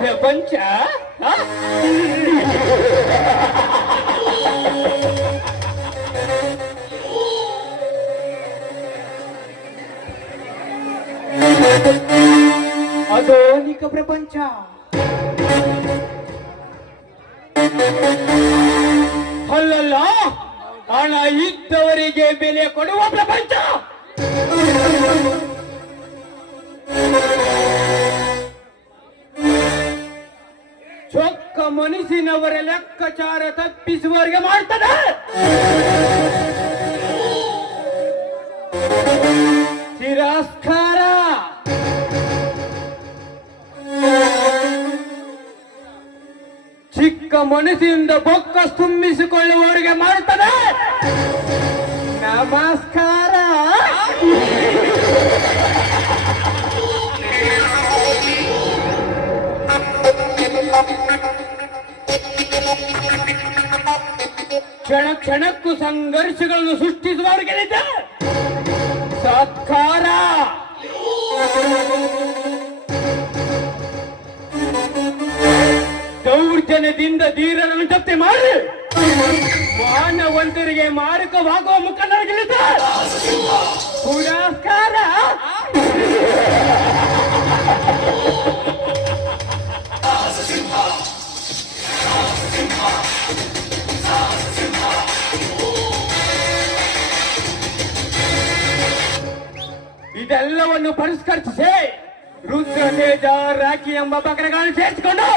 ಪ್ರಪಂಚ ಅಧೋನಿಕ ಪ್ರಪಂಚ, ಅಲ್ಲಲ್ಲ ಹಣ ಇದ್ದವರಿಗೆ ಬೆಲೆ ಕೊಡುವ ಪ್ರಪಂಚ. ಚೊಕ್ಕ ಮನಸ್ಸಿನವರ ಲೆಕ್ಕಾಚಾರ ತಪ್ಪಿಸುವವರಿಗೆ ಮಾಡ್ತದೆ. ತಿರಸ್ಕಾರ ಚಿಕ್ಕ ಮನಸ್ಸಿನಿಂದ ಬೊಕ್ಕ ತುಂಬಿಸಿಕೊಳ್ಳುವವರಿಗೆ ಮಾಡುತ್ತದೆ ನಮಸ್ಕಾರ. ಕ್ಷಣ ಕ್ಷಣಕ್ಕೂ ಸಂಘರ್ಷಗಳನ್ನು ಸೃಷ್ಟಿಸುವವರಿಗೆ ಸತ್ಕಾರ. ದೌರ್ಜನ್ಯದಿಂದ ಧೀರರನ್ನು ಜಪ್ತಿ ಮಾಡಿ ಮಾನವಂತರಿಗೆ ಮಾರಕವಾಗುವ ಮುಖಂಡರಿಗಿಳಿದ ಪುರಸ್ಕಾರ. ಇದೆಲ್ಲವನ್ನು ಪರಿಷ್ಕರಿಸಿ ರುದ್ರ ತೇಜ ರಾಖಿ ಎಂಬ ಬಕರಗಳನ್ನು ಸೇರಿಸಿಕೊಂಡು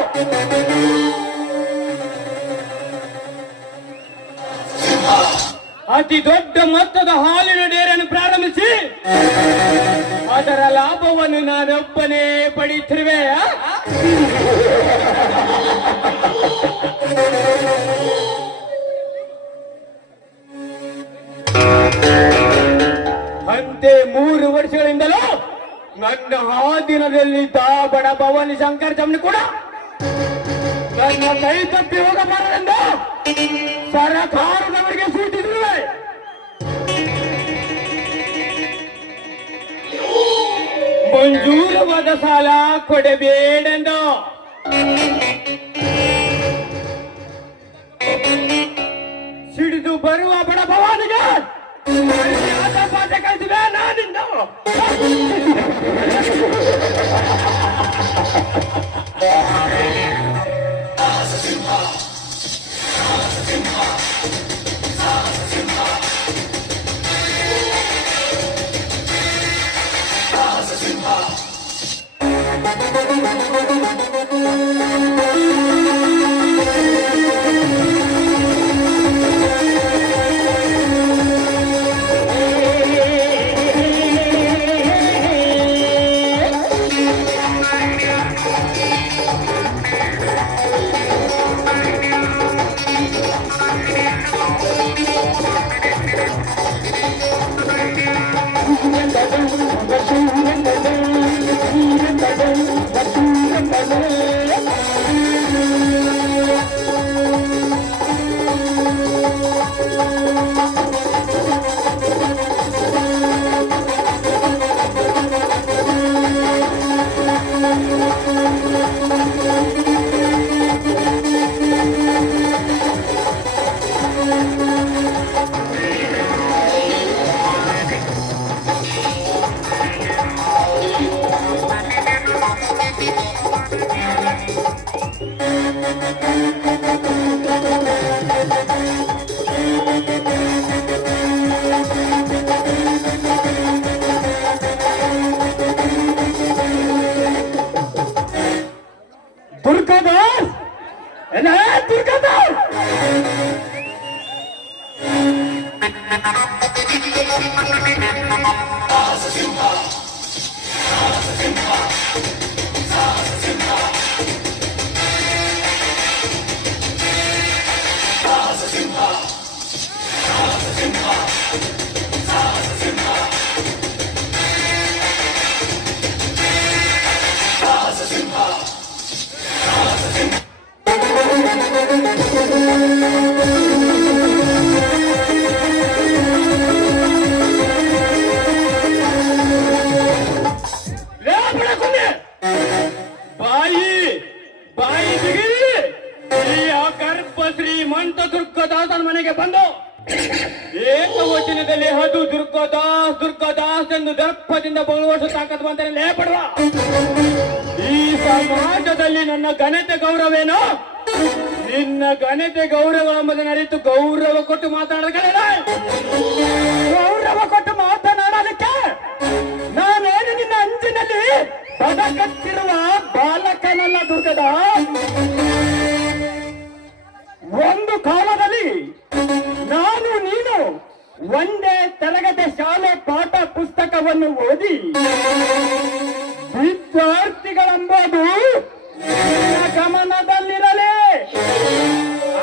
ಅತಿ ದೊಡ್ಡ ಮೊತ್ತದ ಹಾಲಿನ ಡೇರನ್ನು ಪ್ರಾರಂಭಿಸಿ ಅದರ ಲಾಭವನ್ನು ನಾನೊಬ್ಬನೇ ಪಡೆಯುತ್ತಿರುವೆ. ಅಂತೆ 3 ವರ್ಷಗಳಿಂದಲೂ ನನ್ನ ಆ ದಿನದಲ್ಲಿದ್ದ ಬಡ ಭವಾನಿ ಶಂಕರ್ ಜಮನಿ ಕೂಡ ನನ್ನ ಕೈ ತಪ್ಪಿ ಹೋಗಬಾರದೆಂದು ಸರಕಾರದವರಿಗೆ ಸೂಚಿಸಿರುವೆ. ಮಂಜೂರವಾದ ಸಾಲ ಕೊಡಬೇಡೆಂದು ಸಿಡಿದು ಬರುವ ಬಡ ಭವಾನಿಗೆ ಪಾಠ ಕಲಿಸಿದೆ ನಾನಿಂದ. ದಾಸ್ ಎಂದು ದರ್ಪದಿಂದ ಬಳುವಷ್ಟು ತಾಕತ್ ಬಂದರೆ ಪಡುವ. ಈ ಸಮಾಜದಲ್ಲಿ ನನ್ನ ಘನತೆ ಗೌರವೇನೋ, ನಿನ್ನ ಘನತೆ ಗೌರವ ಎಂಬುದನ್ನು ಅರಿತು ಗೌರವ ಕೊಟ್ಟು ಮಾತನಾಡಲಿಲ್ಲ. ಗೌರವ ಕೊಟ್ಟು ಮಾತನಾಡಲಿಕ್ಕೆ ನಾನೇನು ನಿನ್ನ ಅಂಚಿನಲ್ಲಿ ಬದಕತ್ತಿರುವ ಬಾಲಕನಲ್ಲ ದುರ್ಗದ. ಒಂದು ಕಾಲದಲ್ಲಿ ನಾನು ನೀನು ಒಂದೇ ತರಗತಿ ಶಾಲೆ ಪಾಠ ಪುಸ್ತಕವನ್ನು ಓದಿ ವಿದ್ಯಾರ್ಥಿಗಳೆಂಬುದು ನಿನ್ನ ಗಮನದಲ್ಲಿರಲಿ.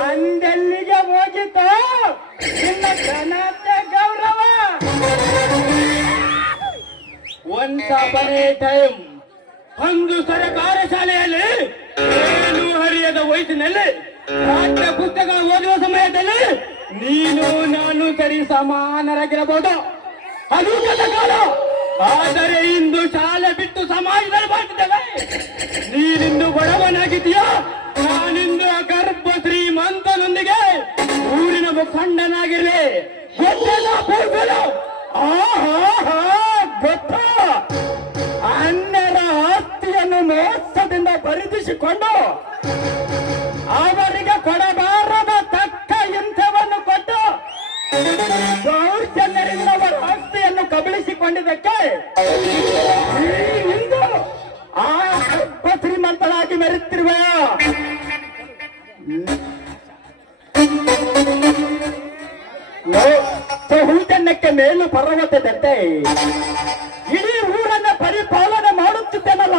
ಅಂದೆಲ್ಲಿಗೆ ಹೋಗಿತ್ತು ನಿನ್ನ ಘನತೆ ಗೌರವ? ಒಂದ್ ಬರೇ ಟೈಮ್ ಒಂದು ಸರಕಾರ ಶಾಲೆಯಲ್ಲಿ ಏನು ಹರಿಯದ ವಯಸ್ಸಿನಲ್ಲಿ ಪಾಠ್ಯ ಪುಸ್ತಕ ಓದುವ ಸಮಯದಲ್ಲಿ ನೀನು ನಾನು ಸರಿ ಸಮಾನರಾಗಿರಬಹುದು, ಅದು ಕಾಲ. ಆದರೆ ಇಂದು ಶಾಲೆ ಬಿಟ್ಟು ಸಮಾಜದಲ್ಲಿ ಬಾಳ್ತಿದ್ದೇವೆ. ನೀನಿಂದು ಬಡವನಾಗಿದ್ದೀಯಾ, ನಾನಿಂದು ಗರ್ಭ ಶ್ರೀಮಂತನೊಂದಿಗೆ ಊರಿನ ಮುಖಂಡನಾಗಿರಲಿ. ಗೊತ್ತ ಅನ್ಯರ ಆಸ್ತಿಯನ್ನು ಮೋಸದಿಂದ ಖರೀದಿಸಿಕೊಂಡು ಅವರಿಗೆ ಕೊಡಬಾರದ ತಕ್ಕ ಇಂಥವನ್ನು ಕೊಟ್ಟು ದೌರ್ಜನ್ಯರಿಂದ ಅವರ ಆಸ್ತಿಯನ್ನು ಕಬಳಿಸಿಕೊಂಡಿದ್ದಕ್ಕೆ ಇಂದು ಆ ಶ್ರೀಮಂತನಾಗಿ ಮೆರೆತಿರುವ ಬಹುಜನ್ಯಕ್ಕೆ ಮೇಲು ಪರ್ವತದಂತೆ ಇಡೀ ಊರನ್ನ ಪರಿಪಾಲನೆ ಮಾಡುತ್ತಿದ್ದೇನಲ್ಲ,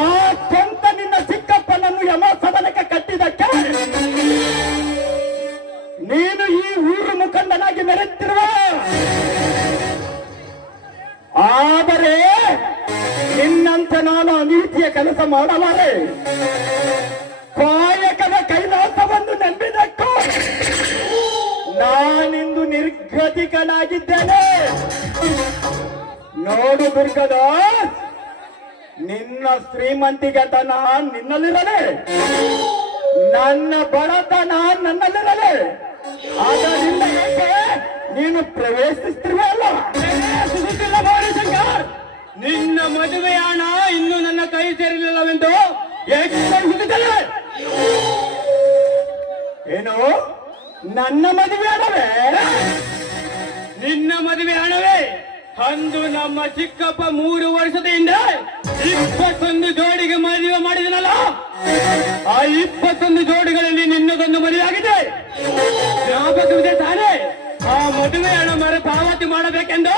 ಆ ಸ್ವಂತ ನಿನ್ನ ಚಿಕ್ಕಪ್ಪನನ್ನು ಯಮ ಸದನಕ್ಕೆ ಕಟ್ಟಿದಕ್ಕೆ ನೀನು ಈ ಊರು ಮುಖಂಡನಾಗಿ ಮೆರೆತಿರುವ. ಆದರೆ ನಿನ್ನಂತೆ ನಾನು ಅನೀತಿಯ ಕೆಲಸ ಮಾಡಲಾರೆ. ಕಾಯಕದ ಕೈಲಾಸವನ್ನು ನಂಬಿದಕ್ಕೂ ನಾನಿಂದು ನಿರ್ಗತಿಕನಾಗಿದ್ದೇನೆ. ನೋಡು ದುರ್ಗದಾಸ್, ನಿನ್ನ ಶ್ರೀಮಂತಿಗೆತನ ನಿನ್ನಲ್ಲಿರಲಿ, ನನ್ನ ಬಡತನ ನನ್ನಲ್ಲಿರಲಿ. ಆದ್ದರಿಂದ ಏಕೆ ನೀನು ಪ್ರವೇಶಿಸ್ತಿರುವಲ್ಲ? ಶಂಕರ್, ನಿನ್ನ ಮದುವೆಯ ಹಣ ಇನ್ನು ನನ್ನ ಕೈ ಸೇರಲಿಲ್ಲವೆಂದು ಎಚ್ಚರಿಸುತ್ತಿದ್ದಲ್ಲ. ಏನು ನನ್ನ ಮದುವೆ ಹಣವೇ? ನಿನ್ನ ಮದುವೆ ಹಣವೇ? ಅಂದು ನಮ್ಮ ಚಿಕ್ಕಪ್ಪ 3 ವರ್ಷದ ಹಿಂದೆ 21 ಜೋಡಿಗೆ ಮದುವೆ ಮಾಡಿದನಲ್ಲ, ಆ 21 ಜೋಡಿಗಳಲ್ಲಿ ನಿನ್ನದೊಂದು ಮದುವೆ ಆಗಿದೆ. ಜ್ಞಾಪಕವಿದೆ ತಾನೇ? ಆ ಮದುವೆ ಹಣ ಮರು ಪಾವತಿ ಮಾಡಬೇಕೆಂದು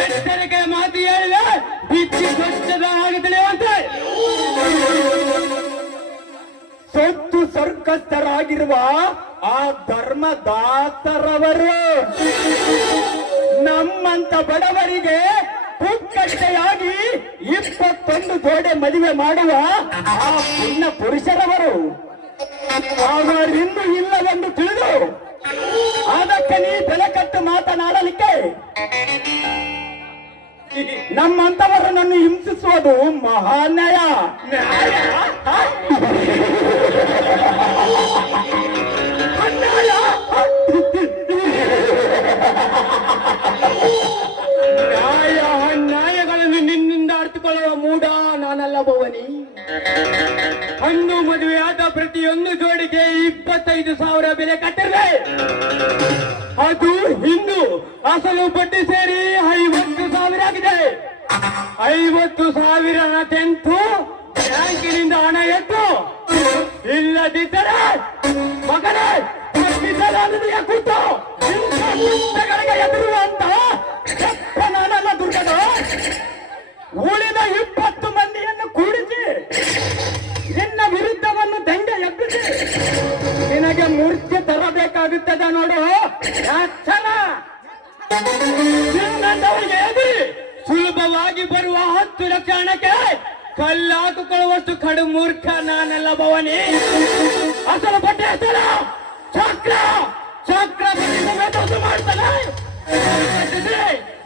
ಎಚ್ಚರಿಕೆ ಮಾತು ಹೇಳಿದೆ. ಬಿಚ್ಚಿ ಸ್ವಚ್ಛದ ಹಾಗೆ ತಿಳಿಯುವಂತೆ ಸೊತ್ತು ಸ್ವರ್ಗಸ್ಥರಾಗಿರುವ ಆ ಧರ್ಮದಾಸರವರು ನಮ್ಮಂತ ಬಡವರಿಗೆ ಪುಕ್ಕಟ್ಟೆಯಾಗಿ 21 ಜೋಡೆ ಮದುವೆ ಮಾಡುವ ಆ ಪುಣ್ಯ ಪುರುಷರವರು ಅವರಿಂದು ಇಲ್ಲವೆಂದು ತಿಳಿದು ಅದಕ್ಕೆ ನೀ ಬೆಲೆ ಕಟ್ಟು ಮಾತನಾಡಲಿಕ್ಕೆ ನಮ್ಮಂತವರನ್ನು ಹಿಂಸಿಸುವುದು ಮಹಾನ್ಯಾಯ. ಅನ್ಯಾಯ ನ್ಯಾಯ ಅನ್ಯಾಯಗಳನ್ನು ನಿನ್ನಿಂದ ಅರ್ಥಕೊಳ್ಳುವ ಮೂಢ ನಾನಲ್ಲ ಭವನಿ. ಹಣ್ಣು ಮದುವೆಯಾದ ಪ್ರತಿಯೊಂದು ಜೋಡಿಗೆ 25,000 ಬೆಲೆ ಕಟ್ಟಿರಲಿ. ಅದು ಇಂದು ಅಸಲು ಬಡ್ಡಿ ಸೇರಿ 50,000 ಆಗಿದೆ. 50,000 ತೆಂತು ಬ್ಯಾಂಕಿನಿಂದ ಹಣ ಎತ್ತು, ಇಲ್ಲದಿದ್ದರೆ ಮಗನೇ ಕೂತು ಇಂಥಗಳಿಗೆ ಎದುರುವಂತ ನಾನಲ್ಲ ದುರ್ಗದ. ಉಳಿದ 20 ಮಂದಿಯನ್ನು ಕೂಡಿಸಿ ನಿನ್ನ ವಿರುದ್ಧವನ್ನು ದಂಗೆ ಎಬ್ಬಿಸಿ ನಿನಗೆ ಮೂರ್ಛೆ ತರಬೇಕಾಗುತ್ತದೆ ನೋಡು. ನಿನ್ನವರಿಗೆ ಸುಲಭವಾಗಿ ಬರುವ 10 ಲಕ್ಷ ಹಣಕ್ಕೆ ಕಲ್ಲು ಹಾಕಿಕೊಳ್ಳುವಷ್ಟು ಕಡು ಮೂರ್ಖ ನಾನಲ್ಲ ಭವನಿ. ಅಸಲು ಬಡ್ಡಿ ಅಸಲ ಚಕ್ರ ಚಕ್ರ ಮಾಡ್ತಾನೆ.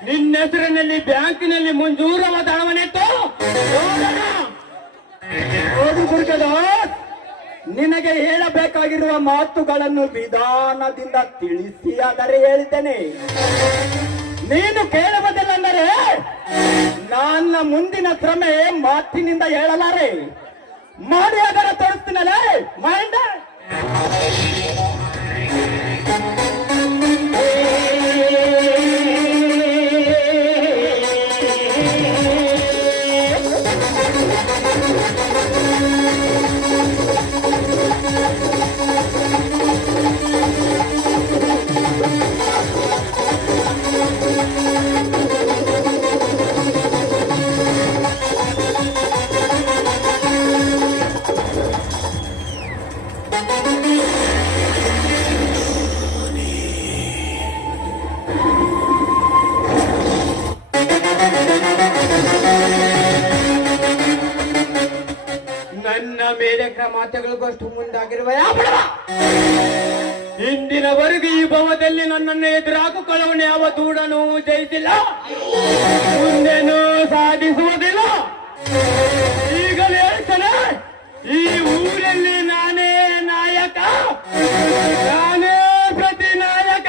ನಿನ್ನ ಹೆಸರಿನಲ್ಲಿ ಬ್ಯಾಂಕಿನಲ್ಲಿ ಮಂಜೂರವಾದ ಹಣವನ್ನೆತ್ತು ನೋಡು ದುರ್ಗದ. ನಿನಗೆ ಹೇಳಬೇಕಾಗಿರುವ ಮಾತುಗಳನ್ನು ವಿಧಾನದಿಂದ ತಿಳಿಸಿ ಆದರೆ ಹೇಳಿದ್ದೇನೆ. ನೀನು ಕೇಳುವುದಿಲ್ಲ ಅಂದರೆ ನನ್ನ ಮುಂದಿನ ಕ್ರಮೆ ಮಾತಿನಿಂದ ಹೇಳಲಾರೆ. ಮಾಡಿ ಅದರ ತೋರಿಸ್ತೀನಲ್ಲ ಮೈಂಡ. ನನ್ನ ಮೇಲೆ ಮಾತುಗಳಿಗಷ್ಟು ಮುಂದಾಗಿರುವ ಯಾವ ಇಂದಿನವರೆಗೂ ಈ ಭವದಲ್ಲಿ ನನ್ನನ್ನು ಎದುರಾಗಿಕೊಳ್ಳುವನು ಯಾವ ದೂಡನು ಜಯಿಸಿಲ್ಲ, ಮುಂದೇನು ಸಾಧಿಸುವುದಿಲ್ಲ. ಈಗಲೇ ಹೇಳ್ತಾನೆ, ಈ ಊರಲ್ಲಿ ನಾನೇ ನಾಯಕ, ನಾನೇ ಪ್ರತಿ ನಾಯಕ.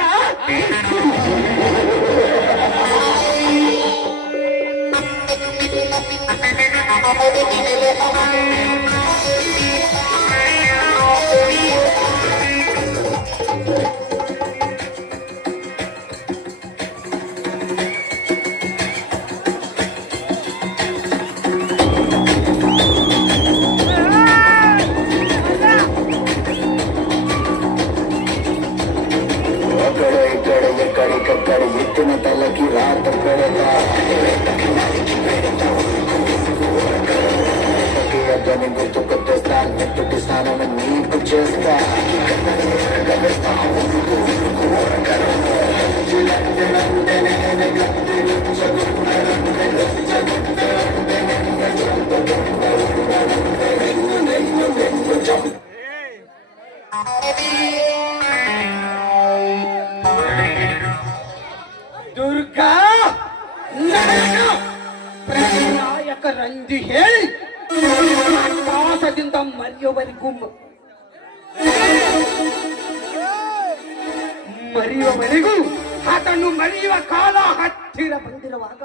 इतना तलक की रात గుర్తుకొచ్చే స్థానం పుట్టి స్థానం నీకు చేస్తా. ದುರ್ಗಾ ನಾಯಕರಂದು ಹೇಳಿ ಆಕಾಶದಿಂದ ಮರೆಯುವವರೆಗೂ ಅದನ್ನು ಮರೆಯುವ ಕಾಲ ಹತ್ತಿರ ಬಂದಿರುವಾಗ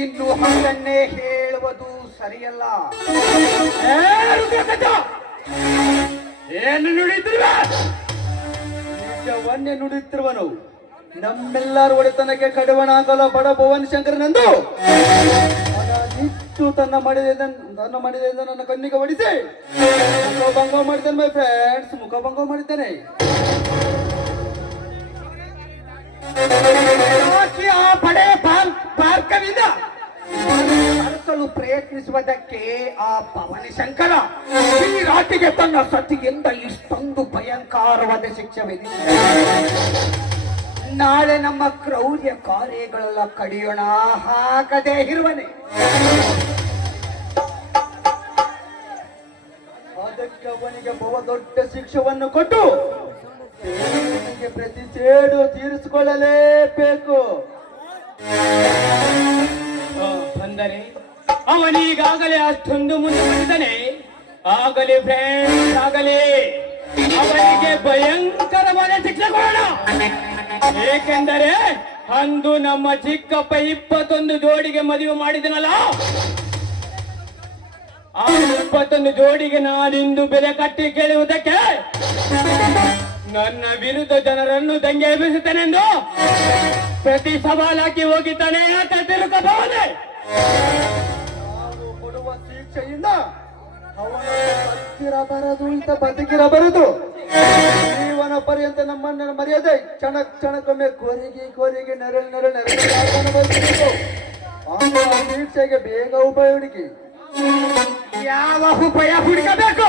ಇನ್ನು ಅದನ್ನೇ ಹೇಳುವುದು ಸರಿಯಲ್ಲ. ಏನು ನುಡಿತಿರುವ? ನಿಜವನ್ನೇ ನುಡಿತಿರುವನು. ನಮ್ಮೆಲ್ಲರ ಒಡೆತನಕ್ಕೆ ಕಡಿವಾಣಾಗಲ ಬಡ ಭುವನ್ ಶಂಕರನಂದು ನಿಟ್ಟು ತನ್ನ ಮಾಡಿದ ನನ್ನ ಕಣ್ಣಿಗೆ ಹೊಡಿಸಿ ಮುಖಭಂಗ ಮಾಡಿದ್ದೇನೆ. ಮೈ ಫ್ರೆಂಡ್ಸ್, ಮುಖಭಂಗ ಮಾಡಿದ್ದೇನೆ. ಆ ಪಡೆ ಪಾರ್ಕವಿಂದ ಅರಸಲು ಪ್ರಯತ್ನಿಸುವುದಕ್ಕೆ ಆ ಪವನ ಶಂಕರ ಈ ರಾಟಿಗೆ ತನ್ನ ಸತಿಯಿಂದ ಇಷ್ಟೊಂದು ಭಯಂಕರವಾದ ಶಿಕ್ಷೆ ವಿಧಿಸಿದ. ನಾಳೆ ನಮ್ಮ ಕ್ರೌರ್ಯ ಕಾರ್ಯಗಳೆಲ್ಲ ಕಡಿಯೋಣ ಹಾಕದೇ ಇರುವನೆ. ಅದಕ್ಕೆ ಅವನಿಗೆ ಬಹು ದೊಡ್ಡ ಶಿಕ್ಷೆಯನ್ನು ಕೊಟ್ಟು ಪ್ರತಿ ಸೇಡು ತೀರಿಸಿಕೊಳ್ಳಲೇಬೇಕು. ಅಂದರೆ ಅವನೀಗಾಗಲೇ ಅಷ್ಟೊಂದು ಮುಂದೆ ಬಂದಿದ್ದಾನೆ. ಆಗಲೇ ಫ್ರೆಂಡ್ಸ್, ಆಗಲೇ ಅವನಿಗೆ ಭಯಂಕರವಾದ ಶಿಕ್ಷೆ ಕೊಡೋಣ. ಏಕೆಂದರೆ ಅಂದು ನಮ್ಮ ಚಿಕ್ಕಪ್ಪ 21 ಜೋಡಿಗೆ ಮದುವೆ ಮಾಡಿದನಲ್ಲ, ಆ 21 ಜೋಡಿಗೆ ನಾನಿಂದು ಬೆಲೆ ಕಟ್ಟಿ ಕೇಳುವುದಕ್ಕೆ ನನ್ನ ವಿರುದ್ಧ ಜನರನ್ನು ದಂಗೆ ಎಬ್ಬಿಸುತ್ತೇನೆಂದು ಪ್ರತಿ ಸವಾಲಾಕಿ ಹೋಗಿದ್ದಾನೆ. ಯಾಕೆ ತಿರುಗಬಹುದೇ? ನಾವು ಕೊಡುವ ಶಿಕ್ಷೆಯಿಂದ ಅವನು ಬದುಕಿರಬಾರದು, ಇಂತ ಬದುಕಿರಬಾರದು. ಜೀವನ ಪರ್ಯಂತ ನಮ್ಮನ್ನ ಮರ್ಯಾದೆ ಕ್ಷಣಕ್ಕೊಮ್ಮೆ ಕೋರಿಗೆ ನೆರಳು ಶಿಕ್ಷೆಗೆ ಬೇಗ ಉಪಾಯ ಹುಡುಕಿ. ಯಾವ ಉಪಾಯ ಹುಡುಕಬೇಕು?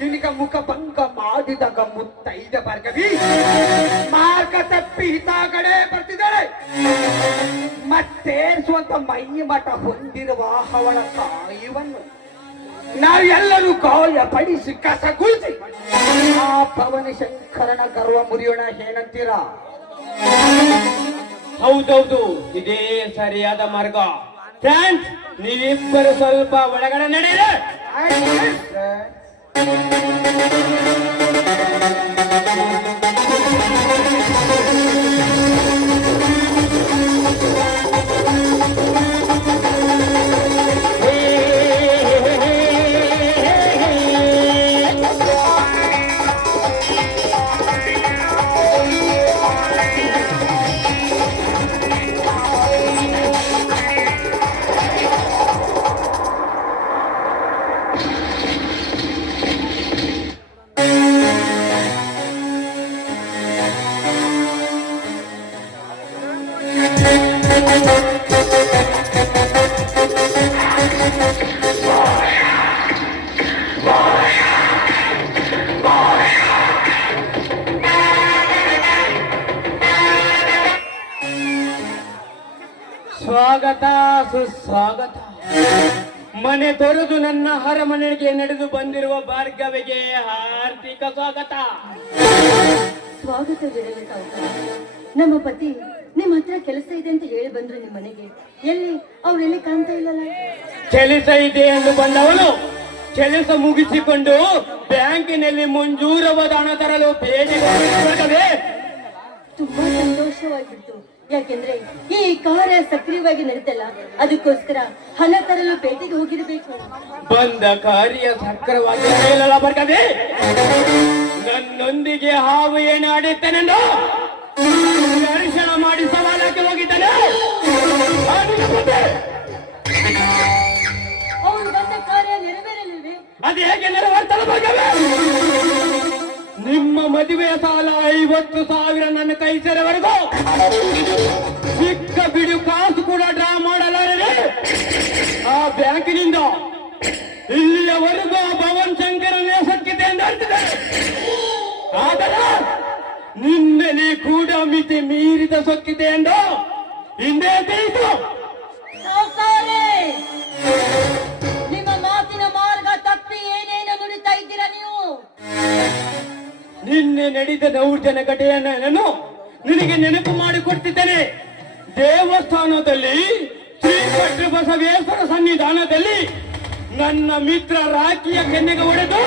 ನಿನಗ ಮುಖ ಭಂಗ ಮಾಡಿದಾಗ ಮುತ್ತೈದ ಭಾರ್ಗವಿ ಮಾರ್ಗ ತಪ್ಪಿ ಹಿತ ಕಡೆ ಬರ್ತಿದ್ದಾಳೆ. ಮತ್ತೇರಿಸುವಂತ ಮೈ ಮಠ ಹೊಂದಿರುವ ಅವಳ ಕಾಯುವನ್ನು ನಾವೆಲ್ಲರೂ ಕಾಯ ಪಡಿಸಿ ಕಸಗುಳಿಸಿ ಆ ಪವನ ಶಂಕರನ ಗರ್ವ ಮುರಿಯೋಣ. ಏನಂತೀರಾ? ಹೌದೌದು, ಇದೇ ಸರಿಯಾದ ಮಾರ್ಗ. ಫ್ರೆಂಡ್ಸ್, ನೀವಿಬ್ಬರು ಸ್ವಲ್ಪ ಒಳಗಡೆ ನಡೆಯಿರಿ. ಸ್ವಾಗತ ಸುಸ್ವಾಗತ. ಮನೆ ತೊರೆದು ನನ್ನ ಅರಮನೆಗೆ ನಡೆದು ಬಂದಿರುವ ಭಾರ್ಗವಿಗೆ ಹಾರ್ದಿಕ ಸ್ವಾಗತ. ಸ್ವಾಗತವಿರಲಿ ಸಾವುಕಾರ. ನಮ್ಮ ಪತಿ ನಿಮ್ಮ ಹತ್ರ ಕೆಲಸ ಇದೆ ಅಂತ ಹೇಳಿ ಬಂದ್ರು ನಿಮ್ಮ ಮನೆಗೆ. ಎಲ್ಲಿ ಅವ್ರೆಲ್ಲಿ ಕಾಣ್ತಾ ಇಲ್ಲಲ್ಲ? ಕೆಲಸ ಇದೆ ಎಂದು ಬಂದವನು ಕೆಲಸ ಮುಗಿಸಿಕೊಂಡು ಬ್ಯಾಂಕಿನಲ್ಲಿ ಮಂಜೂರವಾದ ಹಣ ತರಲು ಬೇಡಿಕೆ. ತುಂಬಾ ಸಂತೋಷವಾಗಿತ್ತು. ಯಾಕೆಂದ್ರೆ ಈ ಕಾರ್ಯ ಸಕ್ರಿಯವಾಗಿ ನಡೀತಲ್ಲ, ಅದಕ್ಕೋಸ್ಕರ ಹಣ ತರಲು ಪೇಟೆಗೆ ಹೋಗಿರ್ಬೇಕು. ಬಂದ ಕಾರ್ಯ ಸಕ್ರವಾಗಿ ಹೇಳಲ್ಲ ಬರ್ಕದೆ. ನನ್ನೊಂದಿಗೆ ಹಾವು ಏನು ಆಡಿದ್ದೇನೆಂದು ದರ್ಶನ ಮಾಡಿ ಸವಾಲಕ್ಕೆ ಹೋಗಿದ್ದಾನೆ. ಅವ್ರು ಬಂದ ಕಾರ್ಯ ನೆರವೇರಲಿಲ್ವೇ? ಅದು ಹೇಗೆ ನೆರವೇರ್ತದೆ ಬರ್ಕದೆ? ನಿಮ್ಮ ಮದುವೆಯ ಸಾಲ 50,000 ನನ್ನ ಕೈ ಸೇರವರೆಗೂ ಚಿಕ್ಕ ಬಿಡು ಕಾಸು ಕೂಡ ಡ್ರಾ ಮಾಡಲಾರೆ. ಆ ಬ್ಯಾಂಕಿನಿಂದ ಇಲ್ಲಿಯವರೆಗೂ ಭವನ್ ಶಂಕರ ನೇಸಕ್ಕಿದೆ ಎಂದು ಹೇಳ್ತಿದ್ದಾರೆ. ಆದರೆ ನಿನ್ನಲ್ಲಿ ಕೂಡ ಮಿತಿ ಮೀರಿದ ಸೊಕ್ಕಿದೆ ಎಂದು ಹಿಂದೆ ತಿಳಿತು. ಸಾವುಕಾರೇ, ನಿಮ್ಮ ಮಾತಿನ ಮಾರ್ಗ ತಪ್ಪಿ ಏನೇನು ನುಡಿತಾ ಇದ್ದೀರಾ ನೀವು? ನಿನ್ನೆ ನಡೆದ ದೌರ್ಜನ್ಯ ಘಟನೆಯನ್ನು ನಿನಗೆ ನೆನಪು ಮಾಡಿಕೊಡ್ತಿದ್ದೇನೆ. ದೇವಸ್ಥಾನದಲ್ಲಿ ಶ್ರೀ ಭಟ್ರ ಬಸವೇಶ್ವರ ಸನ್ನಿಧಾನದಲ್ಲಿ ನನ್ನ ಮಿತ್ರ ರಾಖಿಯ ಕೆನ್ನೆಗೆ ಹೊಡೆದು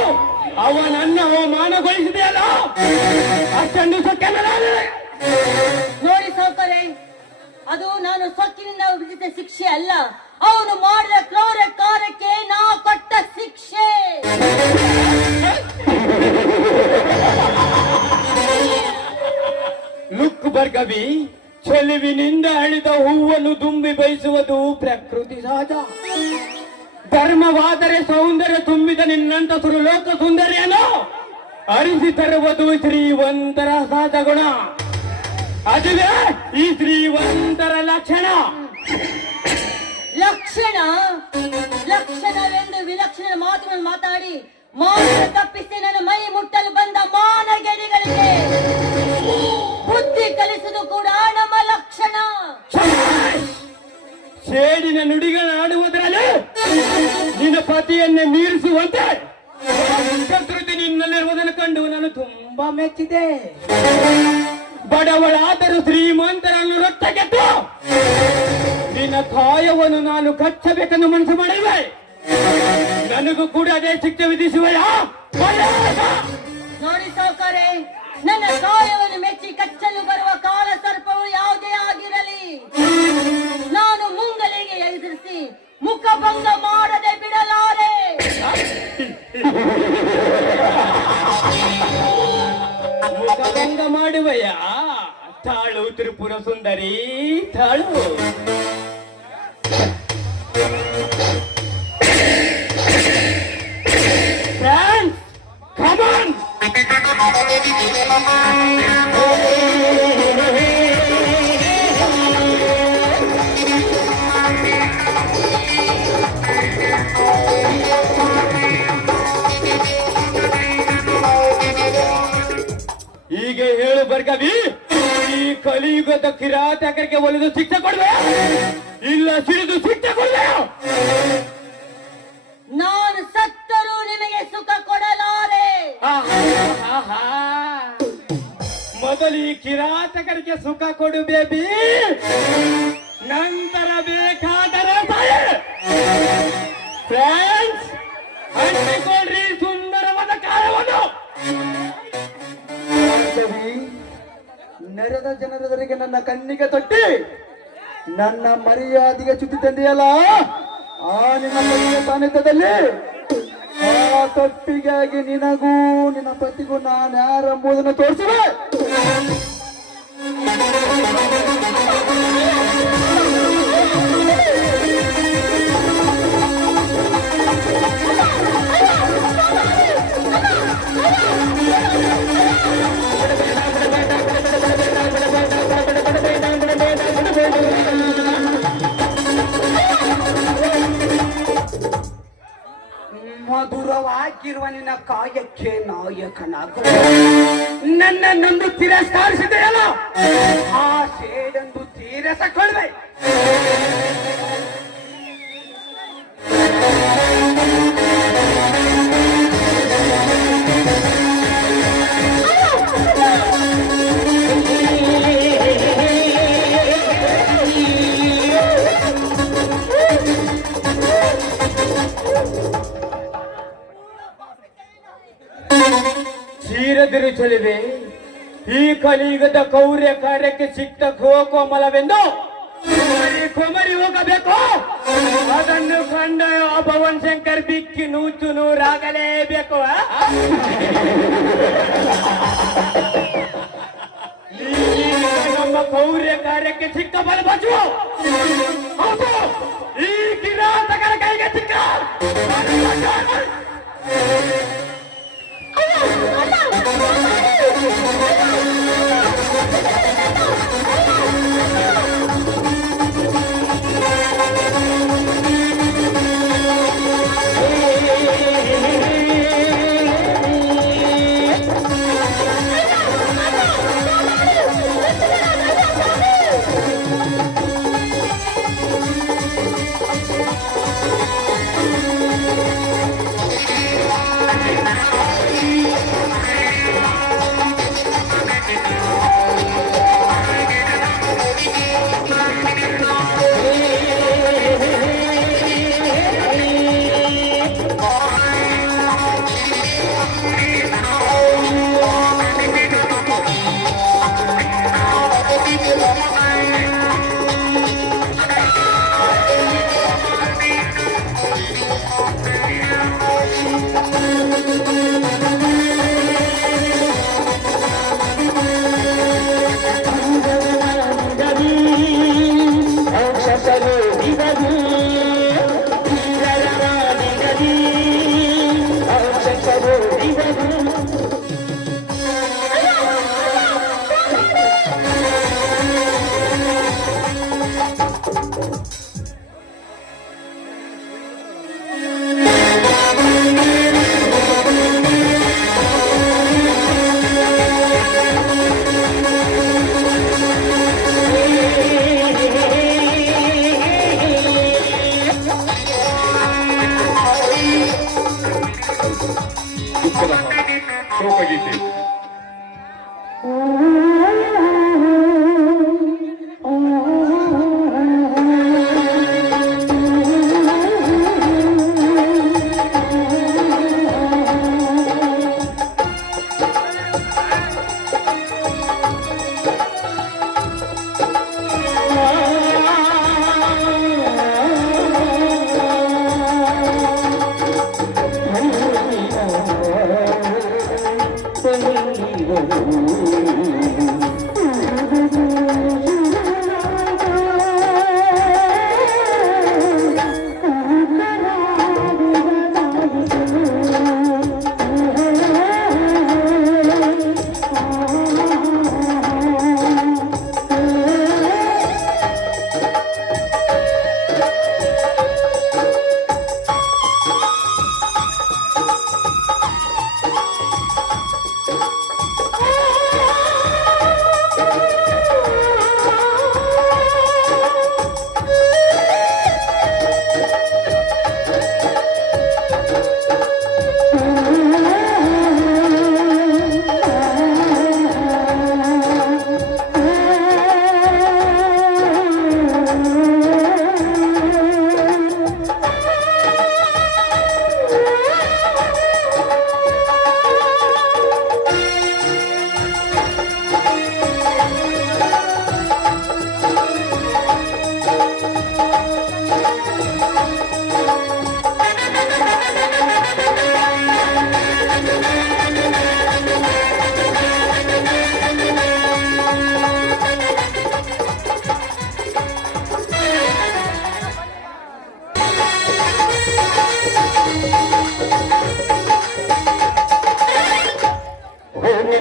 ಅವನನ್ನು ಅವಮಾನಗೊಳಿಸಿದೆಯಲ್ಲ, ಅಷ್ಟೊಂದು ಸೊಕ್ಕೆಲ್ಲ. ನೋಡಿ ಸಾವುಕಾರೇ, ಅದು ನಾನು ಸೊಕ್ಕಿನಿಂದ ವಿಧಿಸಿದ ಶಿಕ್ಷೆ ಅಲ್ಲ, ಅವನು ಮಾಡಿದ ಕ್ರೌರ್ಯ ಕಾರ್ಯಕ್ಕೆ ನಾ ಕೊಟ್ಟ ಶಿಕ್ಷೆ. ಲುಕ್ ಬರ್ಗವಿ, ಚೆಲುವಿನಿಂದ ಅಳಿದ ಹೂವನ್ನು ತುಂಬಿ ಬಯಸುವುದು ಪ್ರಕೃತಿ ಸಹಜ. ಧರ್ಮವಾದರೆ ಸೌಂದರ್ಯ ತುಂಬಿದ ನಿನ್ನಂತ ಸುರಲೋಕ ಸುಂದರಿಯನ್ನು ಅರಿಸಿ ತರುವುದು ಶ್ರೀವಂತರ ಸಹಜ ಗುಣ. ಅದುವೇ ಈ ಶ್ರೀವಂತರ ಲಕ್ಷಣ. ಲಕ್ಷಣವೆಂದು ವಿಲಕ್ಷಣ ಮಾತುಗಳನ್ನು ಮಾತಾಡಿ ಮಾನ ತಪ್ಪಿಸಿ ನನ್ನ ಮೈ ಮುಟ್ಟಲು ಬಂದ ಮಾನಗೆಡಿಗಳಿಗೆ ಬುದ್ಧಿ ಕಲಿಸುವುದು ಕೂಡ ನಮ್ಮ ಲಕ್ಷಣ. ಸೇಡಿನ ನುಡಿಗಳಾಡುವುದರಲ್ಲಿ ನಿನ್ನ ಪತಿಯನ್ನೇ ಮೀರಿಸುವಂತೆ ಪ್ರಕೃತಿ ನಿನ್ನಲ್ಲಿರುವುದನ್ನು ಕಂಡು ನಾನು ತುಂಬಾ ಮೆಚ್ಚಿದೆ. ಬಡವಳಾದರೂ ಶ್ರೀಮಂತರನ್ನು ರೊಟ್ಟಗೆದ್ದು ನಿನ್ನ ಕಾಯವನ್ನು ನಾನು ಕಚ್ಚಬೇಕೆಂದು ಮನಸ್ಸು ಮಾಡಿವೆ. ನನಗೂ ಕೂಡ ಅದೇ ಶಿಕ್ಷೆ ವಿಧಿಸುವೆಯಾ? ನೋಡಿ ಸಾವುಕಾರೆ, ನನ್ನ ಕಾಯವನ್ನು ಮೆಚ್ಚಿ ಕಚ್ಚಲು ಬರುವ ಕಾಲ ಸರ್ಪವು ಯಾವುದೇ ಆಗಿರಲಿ, ನಾನು ಮುಂಗಲಿಗೆ ಎದುರಿಸಿ ಮುಖಭಂಗ ಮಾಡದೆ ಬಿಡಲಾರೆ. ಮುಖಭಂಗ ಮಾಡುವೆಯಾ? ತಾಳು ತ್ರಿಪುರ ಸುಂದರಿ, ತಾಳು. Friends, come on! ಹೀಗೆ ಹೇಳು ಬರ್ಗವಿ, ಈ ಕಲಿಯುಗದ ಕಿರಾತಕರಿಗೆ ಒಲಿದು ಶಿಕ್ಷೆ ಕೊಡುವೆ, ಇಲ್ಲ ಸಿಡಿದು ಶಿಕ್ಷೆ ಕೊಡುವೆ? ನಾನು ಸತ್ತರೂ ನಿಮಗೆ ಸುಖ ಕೊಡಲಾರೆ. ಮೊದಲು ಈ ಕಿರಾತಕರಿಗೆ ಸುಖ ಕೊಡು ಬೇಬಿ. ನಂತರ ಬೇಕಾದರೆ ಫ್ರೆಂಡ್ಸ್ ಅಂಟಿಕೊಳ್ಳ್ರಿ ಸುಂದರವಾದ ಕಾಲವನ್ನು. ಕವಿ, ನೆರೆದ ಜನರೆದುರಿಗೆ ನನ್ನ ಕಣ್ಣಿಗೆ ತೊಟ್ಟಿ ನನ್ನ ಮರ್ಯಾದೆಗೆ ಚ್ಯುತಿ ತಂದೆಯಲ್ಲ, ಆ ನಿನ್ನ ಪತಿಯ ಸಾನ್ನಿಧ್ಯದಲ್ಲಿ ಆ ತಪ್ಪಿಗಾಗಿ ನಿನಗೂ ನಿನ್ನ ಪತಿಗೂ ನಾನು ಯಾರೆಂಬುದನ್ನು ತೋರಿಸುವೆ. ಮಧುರವಾಗಿರುವ ನಿನ್ನ ಕಾಯಕ್ಕೆ ನಾಯಕನಾಗು. ನನ್ನನ್ನೊಂದು ತಿರಸ್ಕರಿಸಿದೆಯಲ್ಲ, ಆ ಸೇಡೊಂದು ತೀರಿಸಿಕೊಳ್ಳುವೆ. ಚೀರದಿರು ಚೆಲುವೆ, ಈ ಕಲಿಯುಗದ ಕೌರ್ಯ ಕಾರ್ಯಕ್ಕೆ ಸಿಕ್ಕ ಕೋಮಲವೆಂದು ಕೊಮರಿ ಹೋಗಬೇಕು. ಅದನ್ನು ಕಂಡ ಆ ಭವನ್ ಶಂಕರ್ ಬಿಕ್ಕಿ ನೂಚು ನೂರಾಗಲೇಬೇಕು. ನಮ್ಮ ಕೌರ್ಯ ಕಾರ್ಯಕ್ಕೆ ಸಿಕ್ಕ ಬಲಬಜು ಹೌದು, ಈ ಕಿರಾತಕರ ಕೈಗೆ ಸಿಕ್ಕ ಶೋಕಗೀತೆ.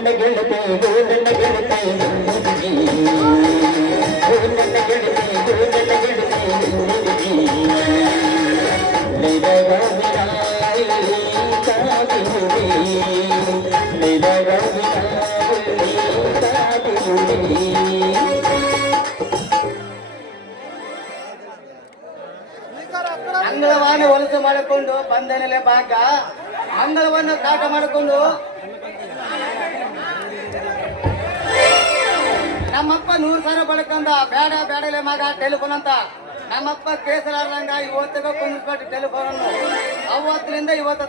ನನ್ನ ಗೆಳತಿ ಓ ನನ್ನ ಗೆಳತಿ ಓ ನನ್ನ ಗೆಳತಿ ಓ ನನ್ನ ಗೆಳತಿ ಅಂಗಳವನ್ನು ಹೊಲಸು ಮಾಡಿಕೊಂಡು ಬಂದನೆಲೆ ಭಾಗ ಅಂಗಳವನ್ನು ಕಾಟ ಮಾಡಿಕೊಂಡು ನಮ್ಮಪ್ಪ 100 ಸಾವಿರ ಬಡ್ಕಂದ ಬೇಡ ಬೇಡಲೆ ಮಗ ಟೆಲಿಫೋನ್ ಅಂತ ನಮ್ಮಪ್ಪ ಕೇಸರಾರ್ದಂಗ ಇವತ್ತಿಗೆ ಕುಂದ್ಬಿಟ್ಟು ಟೆಲಿಫೋನ್ ಅನ್ನು ಅವತ್ತಿನಿಂದ ಇವತ್ತು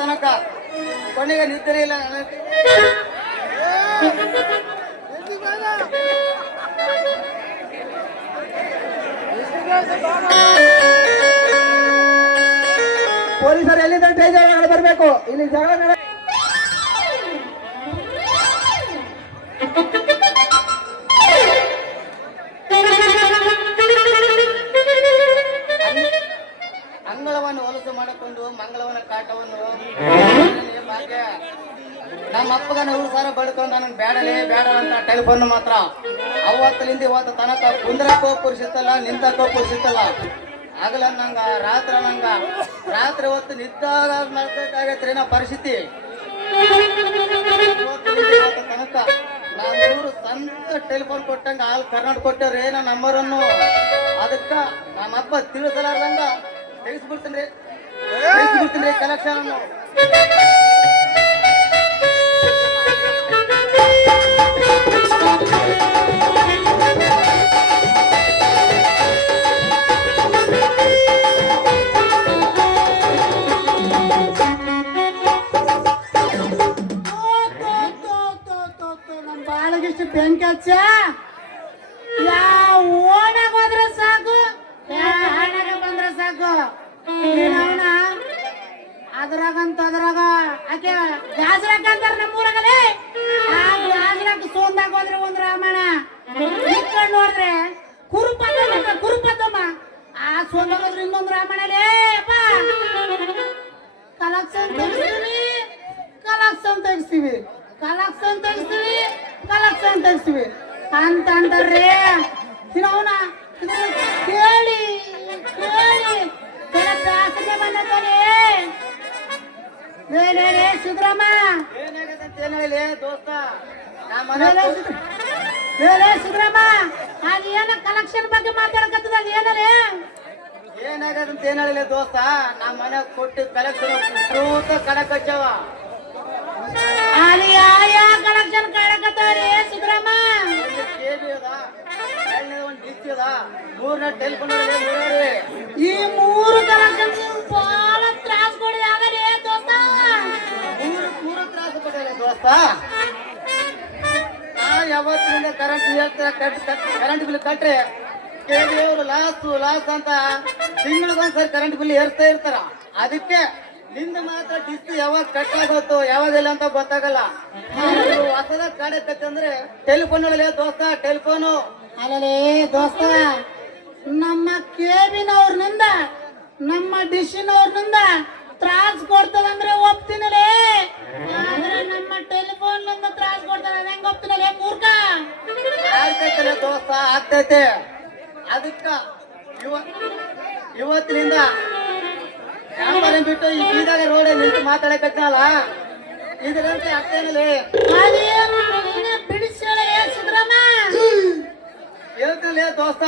ತನಕ ಕೊನೆಗೆ ನಿದ್ರೆ ಇಲ್ಲ ನನಗೆ. ಪೊಲೀಸರು ಎಲ್ಲಿಂದ ಜಗಳ ಬರಬೇಕು ಇಲ್ಲಿ ಜಗಳ ಅಂಗಳವನ್ನು ಹೊಲಸು ಮಾಡಿಕೊಂಡು ಮಂಗಳವನ ಕಾಟವನ್ನು ಭಾಗ್ಯ ನಮ್ಮಪ್ಪಗ 100 ಸಾವಿರ ಬಡ್ಕೊಂಡು ನನಗೆ ಬೇಡಲೇ ಬೇಡ ಅಂತ ಟೆಲಿಫೋನ್ ಮಾತ್ರ ಅವತ್ತಲಿಂದ ಇವತ್ತು ತನಕ ಕುಂದ್ರಕ್ಕೋ ಪುರುಷಿತ್ತಲ್ಲ ನಿಂತಕ್ಕೋ ಪುರುಷಿತ್ತಲ್ಲ ಆಗಲ್ಲ ನಂಗ ರಾತ್ರಿ ಹೊತ್ತು ನಿದ್ದಾಗೈತ್ರಿ ನಾ ಪರಿಸ್ಥಿತಿ ಇವತ್ತು ತನಕ ನಾನು 100 ಸ್ವಂತ ಟೆಲಿಫೋನ್ ಕೊಟ್ಟಂಗ ಹಾಲ್ ಕರ್ನಾಟಕ ಕೊಟ್ಟವ್ರಿ ನನ್ನ ನಂಬರನ್ನು ಅದಕ್ಕ ನಮ್ಮಪ್ಪ ತಿಳಿಸಲಾರ್ದಂಗ ತೆಗಿಸ್ಬಿಡ್ತೀನಿ ಕಲೆಕ್ಷನ್ ಅನ್ನು. ನಮ್ ಬಾಳಗಿಷ್ಟು ಬೆಂಕಿ ಹಚ್ಚ ಯಾವ ಓಣಾಗ ಹೋದ್ರೆ ಸಾಕು ಯಾವ ಹಣಗ ಬಂದ್ರೆ ಸಾಕು ಅವನ ಅದ್ರಾಗ ಆಕೆ ಗಾಜರಾಕ ಅಂತಾರ ನಮ್ಮೂರಾಗಲೇ ಆ ಗಾಜರಾಕ ಸೋಂದಾಗ ಹೋದ್ರೆ ಒಂದ್ ರಾಮಣ್ಣ ನಿಂತ್ಕೊಂಡ್ ನೋಡಿದ್ರೆ ಕುರುಪತ್ತಮ್ಮ ಆ ಸೋಂದಾಗ ಹೋದ್ರೆ ಇನ್ನೊಂದ್ ರಾಮಣ್ಣಲೇ ಅಪ್ಪ ಕಲೆಕ್ಷನ್ ತೆಗಿಸ್ತೀವಿ ಅಂತ ಅಂತಾರ್ರಿ ಅವನ ಕೇಳಿ ಆಸನೆ ಬಂದೇ ಸಿದ್ದರಾಮ ಸಿದ್ದರಾಮ ಅದೇನ ಕಲೆಕ್ಷನ್ ಬಗ್ಗೆ ಮಾತಾಡಕತ್ತದ ಅದೇನರೇ ಏನಾಗದಂತ ಏನ್ ಹೇಳಿಲ್ಲ ದೋಸ್ತ ನಮ್ಮ ಮನೆ ಕೊಟ್ಟು ಕಲೆಕ್ಷನ್ ಕಡಕ್ ಹಚ್ಚವ ಅಲ್ಲಿ ಯಾವ ಕಲೆಕ್ಷನ್ ಕಾಡಕತ್ತವ್ರಿ ಸಿದ್ದರಾಮ ಈ 3 ಕಲೆಕ್ಷನ್ ಬಹಳ ತ್ರಾಸ ಕೊಡಿದೆ ಆಗಲೇ ದೋಸ್ತ ಮೂರು ತ್ರಾಸ ಕೊಟ್ಟಿಲ್ಲ ದೋಸ್ತ ಯಾವತ್ತಿನಿಂದ ಕರೆಂಟ್ ಬಿಲ್ ಕಟ್ರೆ ಕೇಳಿಯವರು ಲಾಸ್ ಅಂತ ತಿಂಗಳಿಗೊಂದ್ಸರಿ ಕರೆಂಟ್ ಬಿಲ್ ಏರ್ತಾ ಇರ್ತಾರ ಅದಕ್ಕೆ ನಿಂದ ಮಾತ್ರ ಡಿಸ್ಕ್ ಯಾವಾಗ ಕಟ್ಟಾಗೋತು ಯಾವಾಗೆಲ್ಲ ಅಂತ ಗೊತ್ತಾಗಲ್ಲ ಹೊಸದ ಕಾಡಕತ್ತೆ ಅಂದ್ರೆ ಟೆಲಿಫೋನ್ ಒಳಗೆ ದೋಸ್ತ ಟೆಲಿಫೋನು ಅಲ್ಲೇ ದೋಸ್ತ ನಮ್ಮ ಕೇಬಿನವ್ರನಿಂದ ನಮ್ಮ ಡಿಶಿನವ್ರನಿಂದ ತ್ರಾಸ್ ಕೊಡ್ತದಂದ್ರೆ ಒಪ್ತೀನಲೇ ಆದ್ರೆ ನಮ್ಮ ಟೆಲಿಫೋನ್ ನಿಂದ ತ್ರಾಸ್ ಕೊಡ್ತಾರ ಹೆಂಗ್ ಒಪ್ತೀನಲೇ ಮೂರ್ಖ ಆಗ್ತೈತಲ್ಲ ದೋಸ್ತ ಆಗ್ತೈತೆ ಅದಕ್ಕ ಇವತ್ತಿನಿಂದ ವ್ಯಾಪಾರ ಬಿಟ್ಟು ಈ ಬೀದಾಗ ರೋಡ್ ನಿಂತು ಮಾತಾಡಕತ್ತಲ್ಲ ಇದರಂತೆ ಆಗ್ತೇನಲ್ಲೇ ಬಿಡಿಸಲೇ ಸಿದ್ದರಾಮ ಹೇಳ್ತಲೇ ದೋಸ್ತ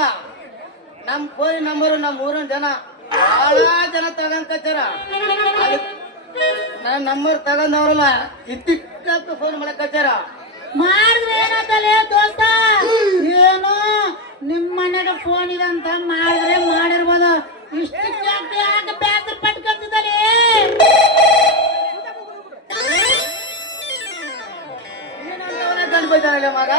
ನಮ್ ಫೋನ್ ನಂಬರು ನಮ್ಮ ಊರಿನ ಜನ ಬಹಳ ಜನ ತಗೊಂಡ್ ಕಚ್ಚಾರ ನನ್ನ ನಂಬರ್ ತಗೊಂಡವ್ರಲ್ಲ ಇತ್ತಿಕ್ಕ ಫೋನ್ ಮಾಡಕ್ ಕಚ್ಚಾರ ಮಾಡಿದ್ರೆ ಏನಂತಲೇ ದೋಸ್ತ ಏನು ನಿಮ್ ಮನೆಗೆ ಫೋನ್ ಇದೆ ಅಂತ ಮಾಡಿದ್ರೆ ಮಾಡಿರ್ಬೋದು ಇಷ್ಟಕ್ಕೆ ಯಾಕೆ ಬೇಸರ ಪಟ್ಕೊಂತಿದ್ದಲೇ ಗಂಡು ಬೈತಾನಲ್ಲ ಮಗ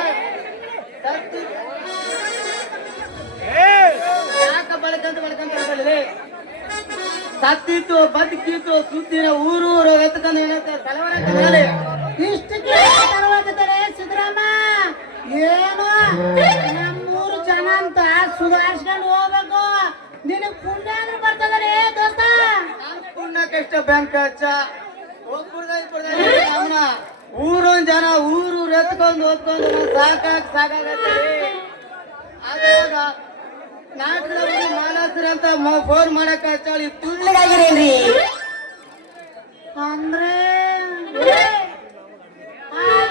ಯಾಕ ಬಳಕಂತ ಸತ್ತಿತ್ತು ಬದುಕಿತ್ತು ಸುತ್ತಿನ ಊರು ಎತ್ಕೊಂಡು ಏನಂತ ತಲವರ ಇಷ್ಟಕ್ಕೆ ತರವಾಗುತ್ತಾರೆ ಸಿದ್ದರಾಮ ಏನು ನಮ್ಮೂರು ಜನ ಅಂತ ಸುಧಾರಿಸ್ಕೊಂಡು ಹೋಗ್ಬೇಕು ನಿನಗ್ ಪುಣ್ಯ ಅಂದ್ರೆ ಬರ್ತದಲೇ ದೋಸ್ತ ಪುಣ್ಯಕ್ಕೆ ಎಷ್ಟು ಬ್ಯಾಂಕ್ ಹಚ್ಚ ರಾಮಣ್ಣ ಊರೊಂದ್ ಜನ ಊರು ಎತ್ಕೊಂಡು ಓದ್ಕೊಂಡು ಸಾಕಾಗತ್ತೆ. ಆದಾಗ ನಾಟಕದ ಮಾಲಾಸ್ರಿ ಅಂತ ಫೋನ್ ಮಾಡಕ್ ಹಚ್ಚಾಳಿ ತುಳ್ಳಗಾಗಿರೇನ್ರಿ ಅಂದ್ರೆ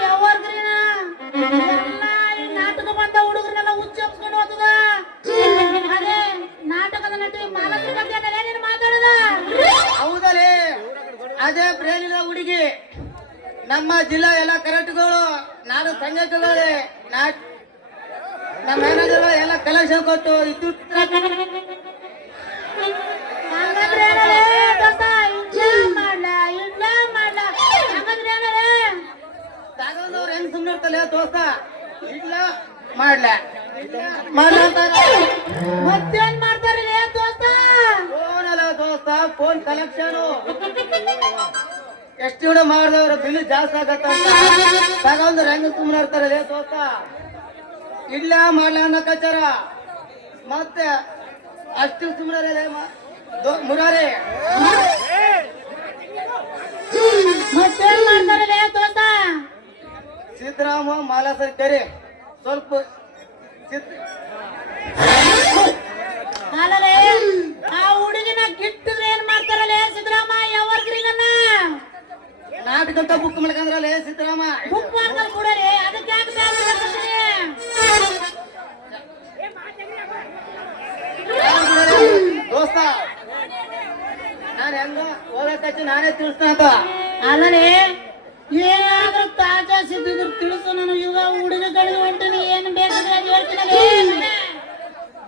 ಯಾವಾಗ್ರಿನ ಎಲ್ಲ ಈ ನಾಟಕ ಬಂದ ಹುಡುಗರನ್ನೆಲ್ಲ ಹುಚ್ಚಪ್ಸ್ಕೊಂಡು ಹೋಗ್ತದ. ಅದೇ ನಾಟಕದ ನಟಿ ಮಾಲಕಿ ಬಗ್ಗೆ ಏನೇನು ಮಾತಾಡದ? ಹೌದಲೇ, ಅದೇ ಪ್ರೇಮಿಗಳ ಹುಡುಗಿ. ನಮ್ಮ ಜಿಲ್ಲಾ ಎಲ್ಲ ಕರೆಕ್ಟ್ಗಳು ನಾನು ಸಂಘಟನೆ ನಮ್ಮ ಮ್ಯಾನೇಜರ್ ಎಲ್ಲ ಕಲೆಕ್ಷನ್ ಕೊಟ್ಟು ಇದು ಹಂಗಂದ್ರೆ ಏನಲೇ ದೋಸ್ತ? ಇಲ್ಲ ಮಾಡ್ಲ ಹಂಗಂದ್ರೆ ಏನಲೇ? ತಗೊಂಡವ್ರು ಹೆಂಗ್ ಸುಮ್ಮನೆ ಇರ್ತಲ್ಲ ದೋಸ್ತ? ಇಲ್ಲ ಮಾಡ್ಲ ಅಂತಾರ. ಮತ್ತೇನ್ ಮಾಡ್ತಾರಲೇ ದೋಸ್ತ? ಫೋನ್ ಅಲ್ಲ ದೋಸ್ತ, ಫೋನ್ ಕಲೆಕ್ಷನ್ ಎಷ್ಟು ಕೂಡ ಮಾಡಿದವ್ರ ಬಿಲ್ ಜಾಸ್ತಿ ಆಗತ್ತ ತಗೊಂಡ್ರೆ ಹೆಂಗ್ ಸುಮ್ಮನೆ ಇರ್ತಾರಲ್ಲ ದೋಸ್ತ? ಇಲ್ಲ ಮಾಡ್ಲ ಅನ್ನೋ ಕಚಾರ ಮತ್ತೆ ಅಷ್ಟು ಸುಮ್ಮನೆ ಮುರಾರಿ. ಮತ್ತೇನ್ ಮಾಡ್ತಾರಲೇ ದೋಸ್ತ? ಸಿದ್ದರಾಮ ಮಾಲಾಸರಿ ಕರಿ ಸ್ವಲ್ಪ ಅಲ್ಲಲೇ ಆ ಹುಡುಗಿನ ಗಿಟ್ಟಿದ್ರೆ ಏನ್ ಮಾಡ್ತಾರಲೇ ಸಿದ್ದರಾಮ? ಯಾವಾಗ್ರಿ ನನ್ನ ನಾಟಕ ಅಂತ ಬುಕ್ ಮಾಡ್ಕಂದ್ರಲ್ಲೇ ಸಿದ್ದರಾಮ. ಬುಕ್ ಮಾಡ್ಕೊಂಡು ಬಿಡಲಿ, ಅದಕ್ಕೆ ಯಾಕೆ ದೋಸ್ತ ನಾನು ಹೆಂಗ ಹೋಗಕ್ಕೆ ನಾನೇ ತಿಳಿಸ್ತಂತ. ಅಲ್ಲಲೇ ಏನಾದ್ರೂ ತಾಜಾ ಸಿದ್ದಿದ್ರು ತಿಳಿಸು. ನಾನು ಈಗ ಹುಡುಗ ಕಡೆಗೆ ಹೊಂಟಿನಿ, ಏನು ಬೇಕಾದ್ರೆ ಹೇಳ್ತೀನಿ.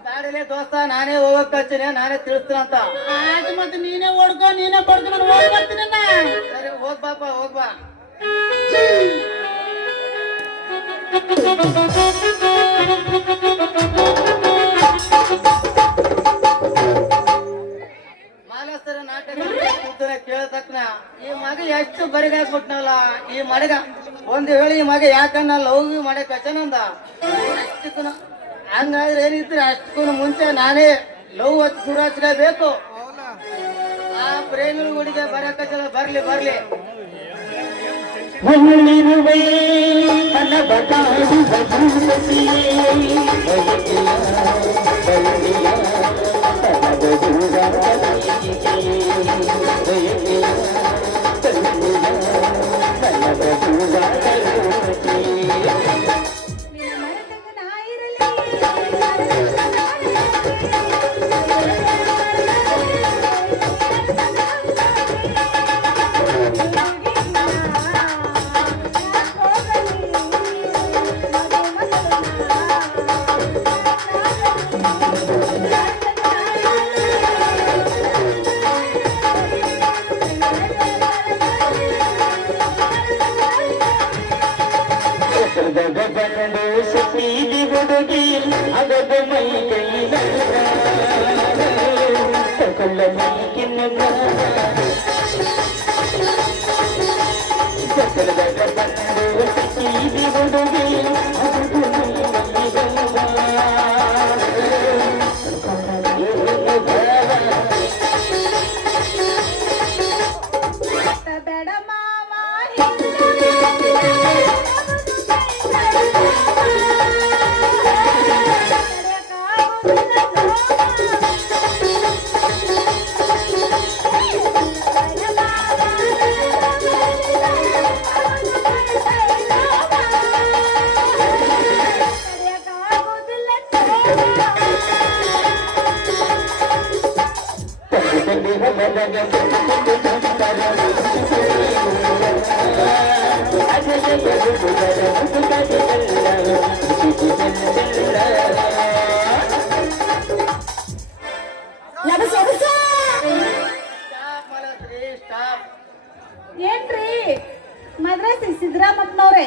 ಗಾಡಿಲೇ ದೋಸ್ತ ನಾನೇ ಹೋಗಕ್ ಹಚ್ಚಿನಿ, ನಾನೇ ತಿಳಿಸ್ತಂತ. ಆಯ್ತು, ಮತ್ತೆ ನೀನೇ ಓಡ್ಕೊ, ನೀನೇ ಪಡ್ಕೊ, ನಾನು ಹೋಗಿ ಬರ್ತೀನಿ. ಸರಿ ಹೋಗ್ಬಾಪ ಹೋಗ್ಬಾ. ಮಾಲಸ್ತರ ನಾಟಕ ಕೇಳತಕ್ಕನ ಈ ಮಗ ಎಷ್ಟು ಬರಿಗಾಕ್ಬಿಟ್ನಲ್ಲ ಈ ಮಡಗ. ಒಂದು ವೇಳೆ ಈ ಮಗ ಯಾಕನ್ನ ಲವ್ ಮಾಡಕ್ ಹಚ್ಚನಂದ ಅಷ್ಟಕ್ಕೂ ಹಂಗಾದ್ರೆ ಏನಿದ್ರೆ ಅಷ್ಟಕ್ಕೂ ಮುಂಚೆ ನಾನೇ ಲವ್ ಹಚ್ಚಿ ಶುರು ಹಚ್ಚಲೇಬೇಕು. ಆ ಪ್ರೇಮಿಗಳ ಹುಡುಗಿ ಬರಕ್ ಹಚ್ಚಲ ಬರ್ಲಿ ಬರ್ಲಿ. ಹುಡುಗಿ ಅದದ ಮೈ ಕೈಲ ತಗೊಳ್ಳ ಮೈಕಿನ ಸಕಲದ ಬಂದು ಸೀದಿ ಹುಡುಗಿ ಅದದ ಮೈ ಬೇಡ ಮಾವ ಏನ್ರಿ ಮದ್ರಾಸಿ ಸಿದ್ದರಾಮಪ್ಪನವ್ರೆ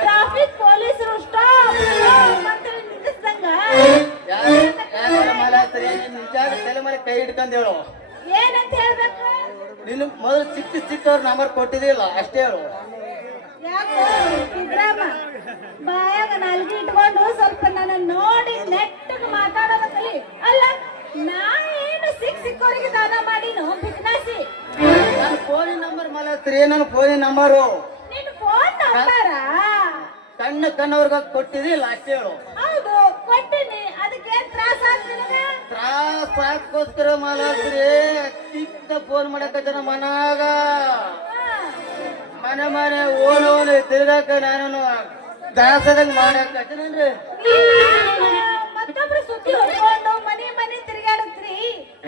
ಟ್ರಾಫಿಕ್ ಪೊಲೀಸರು ಸ್ಟಾಪ್ ಅಂತೇಳಿ ನಿಲ್ಲಿಸ್ದಂಗ ತಲೆ ಮೇಲೆ ಕೈ ಹಿಡ್ಕೊಂಡ್ ಹೇಳು. ಏನಂತ ಹೇಳ್ಬೇಕು? ನೀನು ಮೊದಲು ಚಿಕ್ಕವ್ರ ನಂಬರ್ ಕೊಟ್ಟಿದಿಲ್ಲ ಅಷ್ಟೇ ಹೇಳು. ಯಾಕೋ ಸಿದ್ದರಾಮ ಬಾಯಾಗ ನಾಲ್ಗೆ ಇಟ್ಕೊಂಡು ಸ್ವಲ್ಪ ನನ್ನ ನೋಡಿ ನೆಟ್ಟಗೆ ಮಾತಾಡೋದ ಕಲಿ. ಅಲ್ಲ ನಾ ಏನು ಸಿಕ್ಕವರಿಗೆ ದಾನ ಮಾಡಿನೋ ಬಿಗ್ನಾಸಿ. ನಾನು ಫೋನ್ ಫೋನಿನ ನಂಬರ್ ಮಾಲಾಸ್ತ್ರಿ, ನನ್ನ ಫೋನಿನ ನಂಬರು ನಿನ್ ಫೋನ್ ನಂಬರ ಕಣ್ಣವ್ರಿಗೆ ಕೊಟ್ಟಿದಿ ಲಾಸ್ಟ್ ಹೇಳು. ಹೌದು ಕೊಟ್ಟಿನಿ, ಅದಕ್ಕೆ ತ್ರಾಸ ಆಗ್ತಿದೆ. ತ್ರಾಸಕ್ಕೋಸ್ಕರ ಮಾಲಾಸ್ತ್ರಿ ಚಿಕ್ಕ ಫೋನ್ ಮಾಡಕತ್ತ ಮನಾಗ ಮನೆ ಓಣೋನು ತಿರ್ಗಾಕ ನಾನು ದಾಸದಂಗ ಮಾಡಕತ್ತೇನ್ರಿ. ಮತ್ತೊಬ್ರು ಸುದ್ದಿ ಹೊಡ್ಕೊಂಡು ಮನೆ ತಿರ್ಗಾಡತ್ರಿ.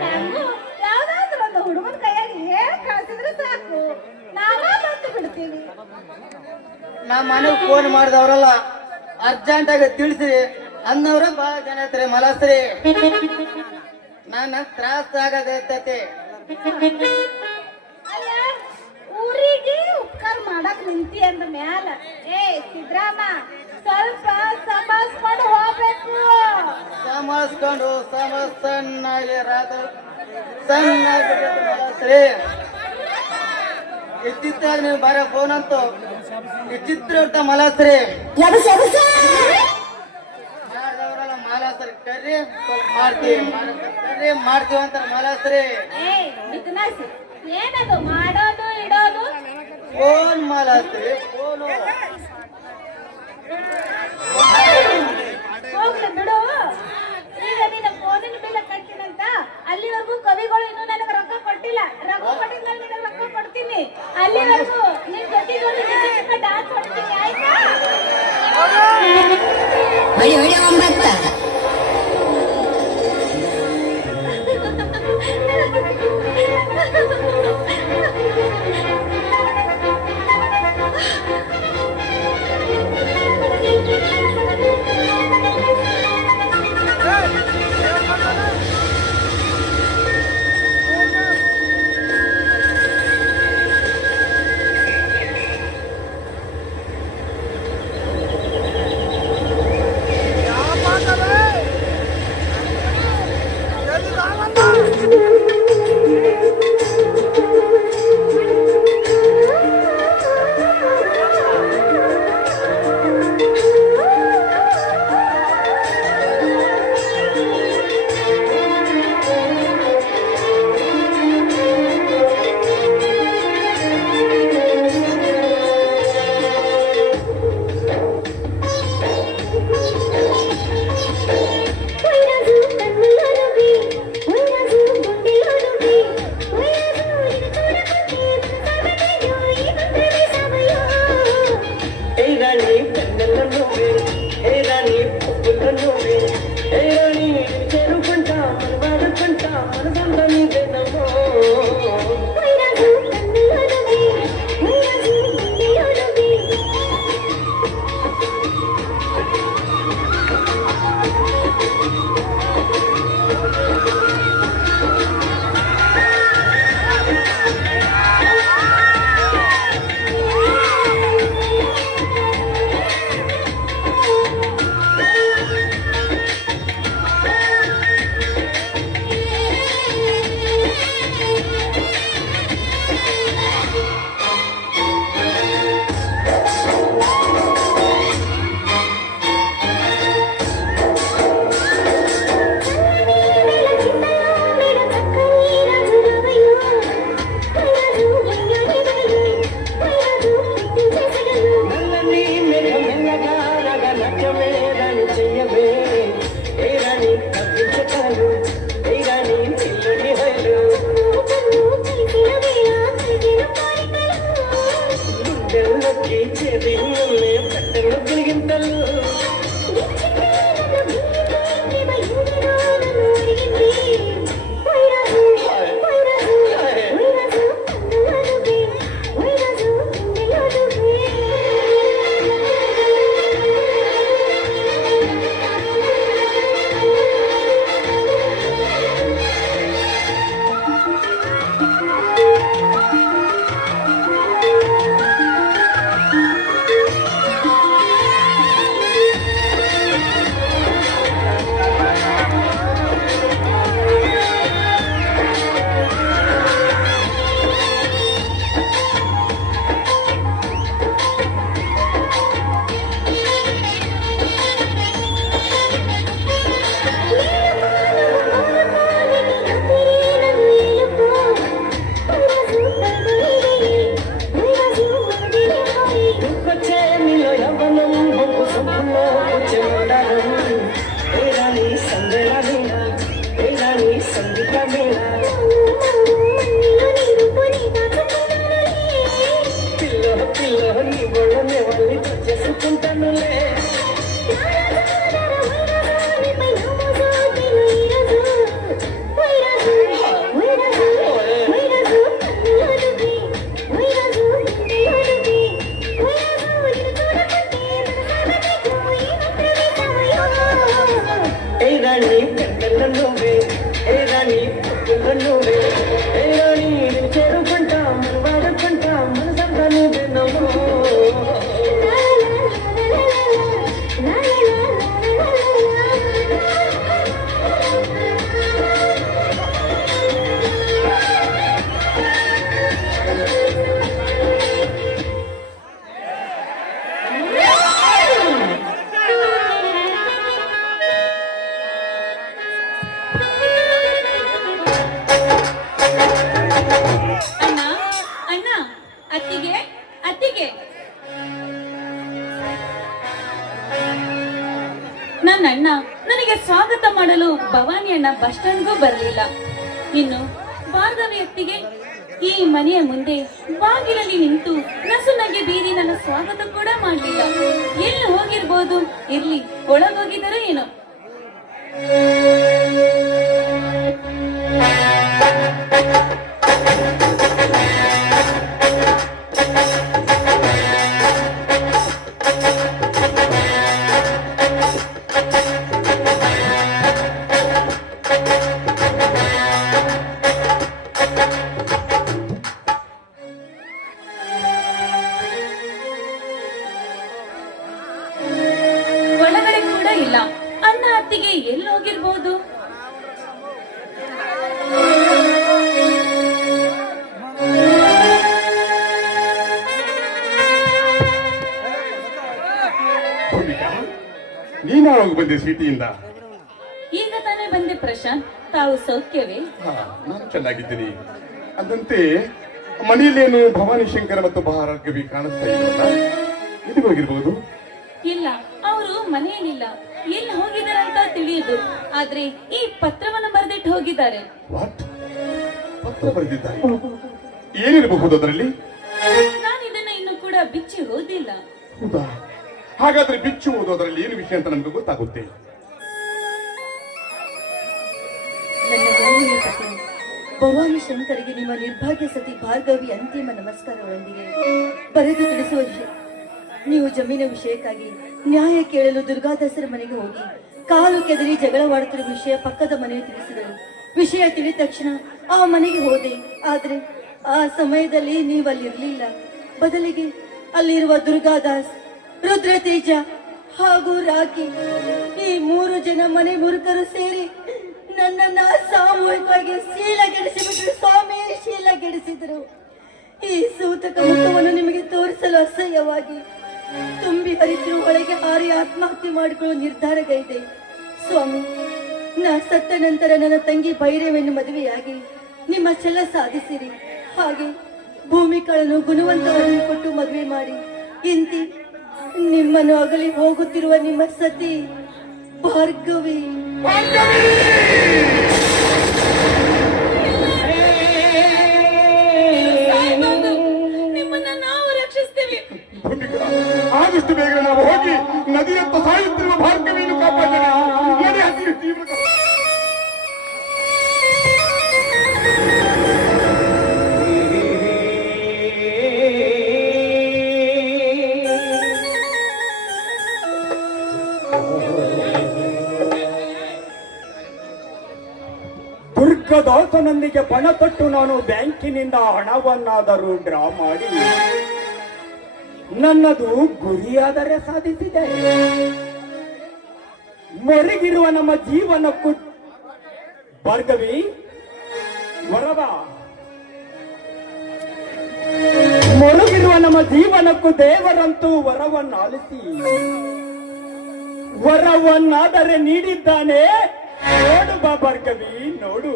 ನಮ್ಗೂ ಯಾವ್ದಾದ್ರು ಒಂದು ಹುಡುಗನ ಕೈಯಾಗ ಹೇಳಿ ಕಳ್ಸಿದ್ರೆ ಸಾಕು, ನಾವ ಬಂದು ಬಿಡ್ತೀವಿ. ನಮ್ಮ ಮನೆಗೆ ಫೋನ್ ಮಾಡಿದವ್ರಲ್ಲ ಅರ್ಜೆಂಟ್ ಆಗಿ ತಿಳಿಸಿ ಅನ್ನವ್ರ ಬಹಳ ಜನ ಐತ್ರಿ ಮಲಾಸ್ತ್ರಿ. ನನ್ನ ತ್ರಾಸ ಆಗತೈತಿ. ಅಲ್ಲ ಊರಿಗೆ ಉಪಕಾರ ಮಾಡಕ್ ನಿಂತಿ ಅಂದ ಮ್ಯಾಲ ಏ ಸಿದ್ರಾಮ ಸ್ವಲ್ಪ ಸಂಭಾಳ್ಸ್ಕೊಂಡು ಹೋಗ್ಬೇಕು. ಸಮಾಸ್ಕೊಂಡು ಸಣ್ಣಾಗಿ ರಾತ್ರಿ ಸಣ್ಣಾಗಿ ಮಲಾಸ್ತ್ರಿ. ಇತ್ತಿತ್ತಾಗ ನೀವು ಬರೋ ಫೋನ್ ಅಂತೂ ಚಿತ್ರ ಉಂಟ ಮಲಾಸ್ತ್ರಿ. ಮಾಡಿದವರಲ್ಲ ಮಾಲಾಸ್ತ್ರಿ ಕರ್ರಿ ಸ್ವಲ್ಪ ಮಾಡ್ತೀವಿ ಅಂತ ಮಾಲಾಸ್ತ್ರಿ. ಏ ಬಿತ್ತನಾಸಿ ಏನದು ಮಾಡೋದು ಇಡೋದು? ಫೋನ್ ಮಾಲಾಸ್ತ್ರಿ ಫೋನು. ಹೋಗ್ಲಿ ಬಿಡು. ಈಗ ನಿನ್ನ ಫೋನಿನ ಬಿಲ್ ಕಟ್ತೀನಂತ ಅಲ್ಲಿವರೆಗೂ ಕವಿಗಳು ಇನ್ನೂ ನನಗೆ ರೊಕ್ಕ ಕೊಟ್ಟಿಲ್ಲ. ರೊಕ್ಕ ಕೊಟ್ಟಿದ್ಮೇಲೆ ನಿನಗೆ ರೊಕ್ಕ ಕೊಡ್ತೀನಿ. ಅಲ್ಲಿವರೆಗೂ ನಿನ್ ಜೊತೆಗೆ ಡಾನ್ಸ್ ಹೊಡ್ತೀನಿ ಆಯ್ತಾ? ನನ್ನ ಅಣ್ಣ ನನಗೆ ಸ್ವಾಗತ ಮಾಡಲು ಭವಾನಿ ಅಣ್ಣ ಬಸ್ ಸ್ಟ್ಯಾಂಡ್ಗೂ ಬರಲಿಲ್ಲ. ಇನ್ನು ಭಾರ್ಗವಿ ಅತ್ತಿಗೆ ಈ ಮನೆಯ ಮುಂದೆ ಬಾಗಿಲಲ್ಲಿ ನಿಂತು ನಸುನಗೆ ಬೀರಿ ನನ್ನ ಸ್ವಾಗತ ಕೂಡ ಮಾಡಲಿಲ್ಲ. ಎಲ್ಲಿ ಹೋಗಿರ್ಬೋದು, ಇರ್ಲಿ ಒಳಗೋಗಿದ್ದಾರೋ ಏನೋ. ಒಳಗಡೆ ಕೂಡ ಇಲ್ಲ. ಅಣ್ಣ ಅತ್ತಿಗೆ ಎಲ್ಲಿ ಹೋಗಿರ್ಬೋದು? ನೀನಾವಾಗ ಬಂದೆ ಸಿಟಿಯಿಂದ? ಈಗ ತಾನೇ ಬಂದೆ ಪ್ರಶಾಂತ್. ತಾವು ಸೌಖ್ಯವೇ? ನಾನು ಚೆನ್ನಾಗಿದ್ದೀನಿ. ಅದಂತೆ ಮನೆಯಲ್ಲೇನು ಭವಾನಿ ಶಂಕರ ಮತ್ತು ಭಾರ್ಗವಿ ಕಾಣಿಸ್ತಾ ಇಲ್ವಲ್ಲ? ಎಲ್ಲಿಗೆ ಹೋಗಿರ್ಬೋದು? ಇಲ್ಲ, ಅವರು ಮನೆಯಲ್ಲಿಲ್ಲ. ಎಲ್ಲಿ ಹೋಗಿದಾರಂತ ತಿಳಿಯುದು, ಆದ್ರೆ ಈ ಪತ್ರವನ್ನು ಬರೆದಿಟ್ಟು ಹೋಗಿದ್ದಾರೆ. ವಾಟ್? ಪತ್ರ ಬರೆದಿದ್ದಾರೆ? ಏನಿರಬಹುದು ಅದರಲ್ಲಿ? ನಾನು ಇದನ್ನ ಇನ್ನು ಕೂಡ ಬಿಚ್ಚಿ ಓದಿಲ್ಲ. ಹೌದಾ? ಹಾಗಾದ್ರೆ ಬಿಚ್ಚು ಓದೋದ್ರಲ್ಲಿ ಏನು ವಿಷಯ ಅಂತ ನಮ್ಗೆ ಗೊತ್ತಾಗುತ್ತೆ. ನನ್ನ ಗಂಡಿನ ಪತಿ ಭವಾನಿ ಶಂಕರಿಗೆ ನಿಮ್ಮ ನಿರ್ಭಾಗ್ಯ ಸತಿ ಭಾರ್ಗವಿ ಅಂತಿಮ ನಮಸ್ಕಾರಗಳೊಂದಿಗೆ ಬರೆದು ತಿಳಿಸುವ ವಿಷಯ. ನೀವು ಜಮೀನ ವಿಷಯಕ್ಕಾಗಿ ನ್ಯಾಯ ಕೇಳಲು ದುರ್ಗಾದಾಸರ ಮನೆಗೆ ಹೋಗಿ ಕಾಲು ಕೆದರಿ ಜಗಳವಾಡುತ್ತಿರುವ ವಿಷಯ ಪಕ್ಕದ ಮನೆಗೆ ತಿಳಿಸಿದರು. ವಿಷಯ ತಿಳಿದ ತಕ್ಷಣ ಆ ಮನೆಗೆ ಹೋದೆ. ಆದ್ರೆ ಆ ಸಮಯದಲ್ಲಿ ನೀವು ಅಲ್ಲಿರ್ಲಿಲ್ಲ. ಬದಲಿಗೆ ಅಲ್ಲಿರುವ ದುರ್ಗಾದಾಸ್, ರುದ್ರತೇಜ ಹಾಗೂ ರಾಕಿ ಈ 3 ಜನ ಮನೆ ಮುರುಕರು ಸೇರಿ ನನ್ನನ್ನ ಸಾಮೂಹಿಕವಾಗಿ ಶೀಲಗೆಡಿಸಿಬಿಟ್ರು ಸ್ವಾಮಿ, ಶೀಲಗೆಡಿಸಿದ್ರು. ಈ ಸೂತಕ ಮುಖವನ್ನು ನಿಮಗೆ ತೋರಿಸಲು ಅಸಹ್ಯವಾಗಿ ತುಂಬಿ ಹರಿದ್ರು ಒಳಗೆ ಹಾರಿ ಆತ್ಮಹತ್ಯೆ ಮಾಡಿಕೊಳ್ಳುವ ನಿರ್ಧಾರಗೈದೆ. ಸ್ವಾಮಿ, ನಾ ಸತ್ತ ನಂತರ ನನ್ನ ತಂಗಿ ಭೈರವೆಯನ್ನು ಮದುವೆಯಾಗಿ ನಿಮ್ಮ ಛಲ ಸಾಧಿಸಿರಿ. ಹಾಗೆ ಭೂಮಿಗಳನ್ನು ಗುಣವಂತವನ್ನು ಕೊಟ್ಟು ಮದುವೆ ಮಾಡಿ ಇಂತಿ ನಿಮ್ಮನ್ನು ಅಗಲಿ ಹೋಗುತ್ತಿರುವ ನಿಮ್ಮ ಸತಿ ಭಾರ್ಗವಿ. ನಿಮ್ಮನ್ನ ನಾವು ರಕ್ಷಿಸ್ತೇವೆ. ಆದಷ್ಟು ಬೇಗ ನಾವು ಹೋಗಿ ನದಿಯತ್ತ ಸಾಯುತ್ತಿರುವ ಭಾರ್ಗವಿಯನ್ನು ಕಾಪಾಡಿದರೆ ನದಿ ಹತ್ತಿರ ತೀವ್ರ ದುರ್ಗದಾಸನೊಂದಿಗೆ ಪಣ ತೊಟ್ಟು ನಾನು ಬ್ಯಾಂಕಿನಿಂದ ಹಣವನ್ನಾದರೂ ಡ್ರಾ ಮಾಡಿ ನನ್ನದು ಗುರಿಯಾದರೆ ಸಾಧಿಸಿದೆ. ಮೊರಗಿರುವ ನಮ್ಮ ಜೀವನಕ್ಕೂ ಭಾರ್ಗವಿ ವರವ, ಮೊರಗಿರುವ ನಮ್ಮ ಜೀವನಕ್ಕೂ ದೇವರಂತೂ ವರವನ್ನಾಲಿಸಿ ವರವನ್ನಾದರೆ ನೀಡಿದ್ದಾನೆ. ನೋಡು ಬಾ ಭಾರ್ಗವಿ, ನೋಡು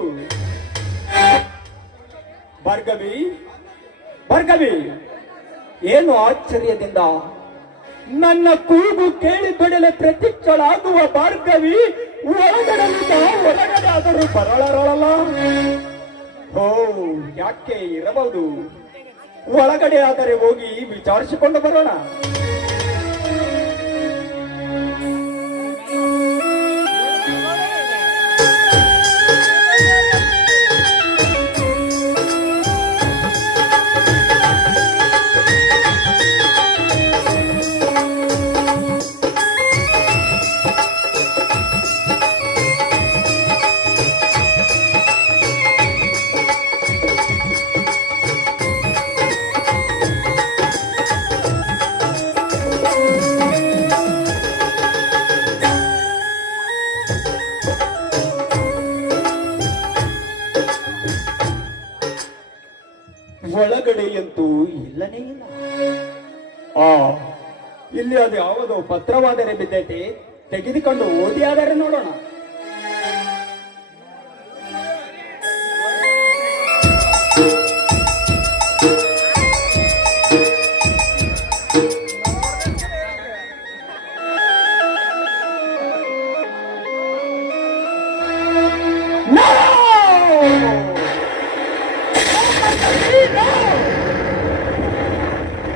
ಭಾರ್ಗವಿ. ಭಾರ್ಗವಿ, ಏನು ಆಶ್ಚರ್ಯದಿಂದ ನನ್ನ ಕೂಗು ಕೇಳಿ ತೊಡಲೆ ಪ್ರತ್ಯಕ್ಷಳಾಗುವ ಭಾರ್ಗವಿ ಒಳಗಡೆಯಿಂದ ಹೊರಗಡೆ ಆದರೂ ಬರಳರಳಲ್ಲ. ಓ, ಯಾಕೆ ಇರಬಹುದು? ಒಳಗಡೆ ಆದರೆ ಹೋಗಿ ವಿಚಾರಿಸಿಕೊಂಡು ಬರೋಣ. ಒಳಗಡೆಯಂತೂ ಇಲ್ಲನೇ ಇಲ್ಲ. ಇಲ್ಲಿ ಅದು ಯಾವುದೋ ಪತ್ರವಾದರೆ ಬಿದ್ದೈತೆ, ತೆಗೆದುಕೊಂಡು ಓದಿ ಆದರೆ ನೋಡೋಣ.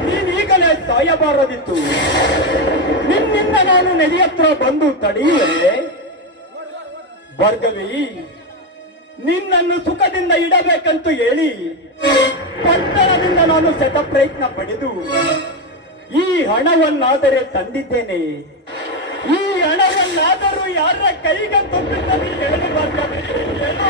ನೀನೀಗಲೇ ಸಾಯಬಾರದಿತ್ತು. ನಿನ್ನಿಂದ ನಾನು ನದಿ ಹತ್ರ ಬಂದು ತಡೆಯುವೆ. ಭಾರ್ಗವಿ, ನಿನ್ನನ್ನು ಸುಖದಿಂದ ಇಡಬೇಕಂತೂ ಹೇಳಿ ಪಟ್ಟಣದಿಂದ ನಾನು ಶತ ಪ್ರಯತ್ನ ಪಡೆದು ಈ ಹಣವನ್ನಾದರೆ ತಂದಿದ್ದೇನೆ. ಈ ಹಣವನ್ನಾದರೂ ಯಾರ ಕೈಗೆ ತಪ್ಪಿದ್ದಲ್ಲಿ ಹೇಳಿ ಭಾರ್ಗವಿ, ಹೇಳು.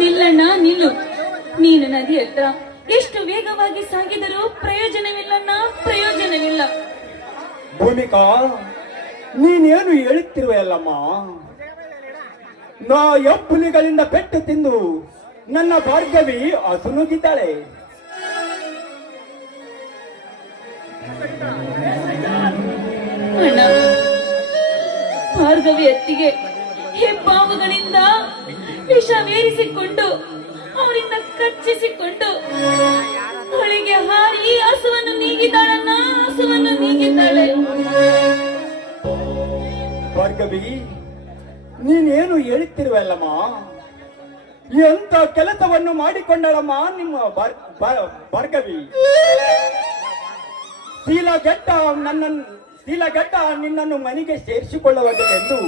ನಿಲ್ಲಣ್ಣ ನಿಲ್ಲು. ನೀನು ನದಿ ಹತ್ರ ಎಷ್ಟು ವೇಗವಾಗಿ ಸಾಗಿದರೂ ಪ್ರಯೋಜನವಿಲ್ಲಣ್ಣ, ಪ್ರಯೋಜನವಿಲ್ಲ. ಭೂಮಿಕಾ, ನೀನೇನು ಹೇಳುತ್ತಿರುವೆಯಲ್ಲಮ್ಮ? ನಾ ಎಬ್ಬುಲಿಗಳಿಂದ ಪೆಟ್ಟು ತಿಂದು ನನ್ನ ಭಾರ್ಗವಿ ಅಸುನುಗಿದ್ದಾಳೆ. ಅಣ್ಣ, ಭಾರ್ಗವಿ ಅತ್ತಿಗೆ ಹೆಬ್ಬಾವುಗಳಿಂದ ವಿಷವೇರಿಸಿಕೊಂಡು ಅವರಿಂದ ಕಚ್ಚಿಸಿಕೊಂಡು ಅವಳಿಗೆ ಹಾರಿ ಹಸುವನ್ನು ನೀಗಿದ್ದಾಳನ್ನ, ಹಸುವನ್ನು ನೀಗಿದ್ದಾಳೆ. ಭಾರ್ಗವಿ, ನೀನೇನು ಹೇಳುತ್ತಿರುವಲ್ಲಮ್ಮ? ಎಂತ ಕೆಲಸವನ್ನು ಮಾಡಿಕೊಂಡಳಮ್ಮ ನಿಮ್ಮ ಭಾರ್ಗವಿ? ಶೀಲಗೆಟ್ಟ ನಿನ್ನನ್ನು ಮನೆಗೆ ಸೇರಿಸಿಕೊಳ್ಳುವುದೆಂದು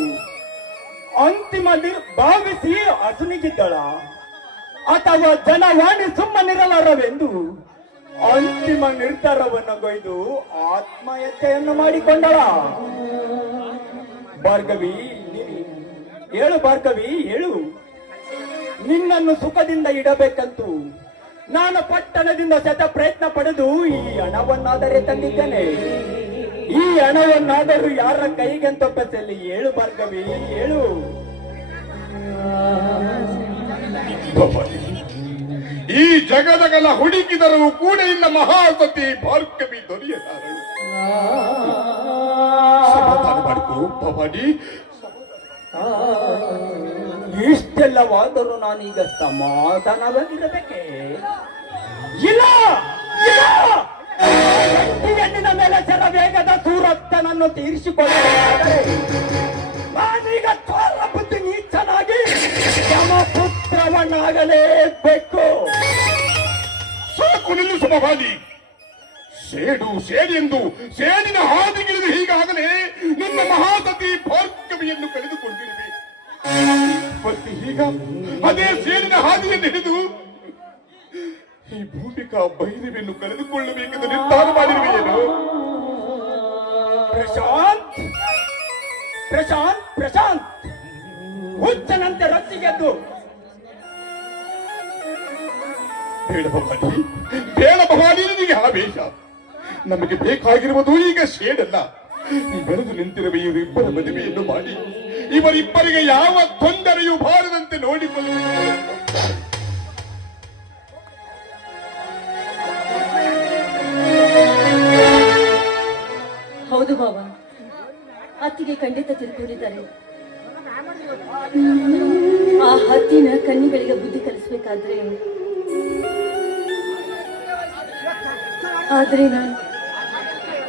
ಅಂತಿಮ ಭಾವಿಸಿ ಅಸುನಿಗಿದ್ದಳ, ಅಥವಾ ಜನವಾಣಿ ಸುಮ್ಮನಿರಲಾರವೆಂದು ಅಂತಿಮ ನಿರ್ಧಾರವನ್ನು ಕೊಯ್ದು ಆತ್ಮಹತ್ಯೆಯನ್ನು ಮಾಡಿಕೊಂಡಳ? ಭಾರ್ಗವಿ, ಹೇಳು ಭಾರ್ಗವಿ, ಹೇಳು. ನಿನ್ನನ್ನು ಸುಖದಿಂದ ಇಡಬೇಕಂತೂ ನಾನು ಪಟ್ಟಣದಿಂದ ಶತ ಪ್ರಯತ್ನ ಪಡೆದು ಈ ಹಣವನ್ನಾದರೆ ತಂದಿದ್ದೇನೆ. ಈ ಹಣವನ್ನಾದರೂ ಯಾರ ಕೈಗೆ ತಪ್ಪಿಸಲಿ? ಹೇಳು ಭಾರ್ಗವಿ, ಹೇಳು. ಈ ಜಗದಗಲ ಹುಡುಕಿದರೂ ಕೂಡ ಇಲ್ಲ ಮಹಾಸತಿ ಭಾರ್ಗವಿ ದೊರೆಯಲಾರಳು. ಸಮಾಧಾನ ಮಾಡಿಕೋ ಭವಾನಿ. ಇಷ್ಟೆಲ್ಲವಾದರೂ ನಾನೀಗ ಸಮಾಧಾನವಾಗಿರಬೇಕೆ? ಇಲ್ಲ, ಹೆಣ್ಣಿನ ಮೇಲೆ ಶರವೇಗದ ಸೂರತ್ತನನ್ನು ತೀರಿಸಿಕೊಳ್ಳಬೇಕಾದರೆ ನಾನೀಗ ಚೋರ ಬುದ್ಧಿ ನೀಚನಾಗಿ ಯಮಪುತ್ರವನ್ನಾಗಲೇಬೇಕು. ಸಾಕು ನಿಲ್ಲಿಸು ಭವಾನಿ. ಸೇಡು ಸೇಡಿನ ಹಾದಿಗಿಳಿದು ಹೀಗಾಗಲೇ ನಿಮ್ಮ ಮಹಾಸತಿ ಭಾರ್ಗವಿಯನ್ನು ಕಳೆದುಕೊಂಡಿರುವೆ. ಮತ್ತೆ ಈಗ ಅದೇ ಸೇಡಿನ ಹಾದಿಯನ್ನು ಹಿಡಿದು ಈ ಭೂಮಿಕಾ ಭೈರವಿಯನ್ನು ಕಳೆದುಕೊಳ್ಳಬೇಕೆಂದು ನಿರ್ಧಾರ ಮಾಡಿರುವೆಯೇನು? ಪ್ರಶಾಂತ್ ಹುಚ್ಚನಂತೆ ರಸ್ತಿಗೆದ್ದು ಬೇಡ ಭವಾನಿ, ನಿನಗೆ ಆವೇಶ. ನಮಗೆ ಬೇಕಾಗಿರುವುದು ಈಗ ಸೇಡಲ್ಲ. ಬೆಳೆದು ನಿಂತಿರುವ ಇವರಿಬ್ಬರ ಮದುವೆಯನ್ನು ಮಾಡಿ ಇವರಿಬ್ಬರಿಗೆ ಯಾವ ತೊಂದರೆಯೂ ಬಾರದಂತೆ ನೋಡಿಕೊಳ್ಳಬೇಕು. ಹೌದು ಬಾಬಾ, ಅತ್ತಿಗೆ ಖಂಡಿತ ತಿಳ್ಕೊಂಡಿದ್ದಾರೆ. ಆ ಹತ್ತಿನ ಕಣ್ಣಿಗಳಿಗೆ ಬುದ್ಧಿ ಕಲಿಸ್ಬೇಕಾದ್ರೆ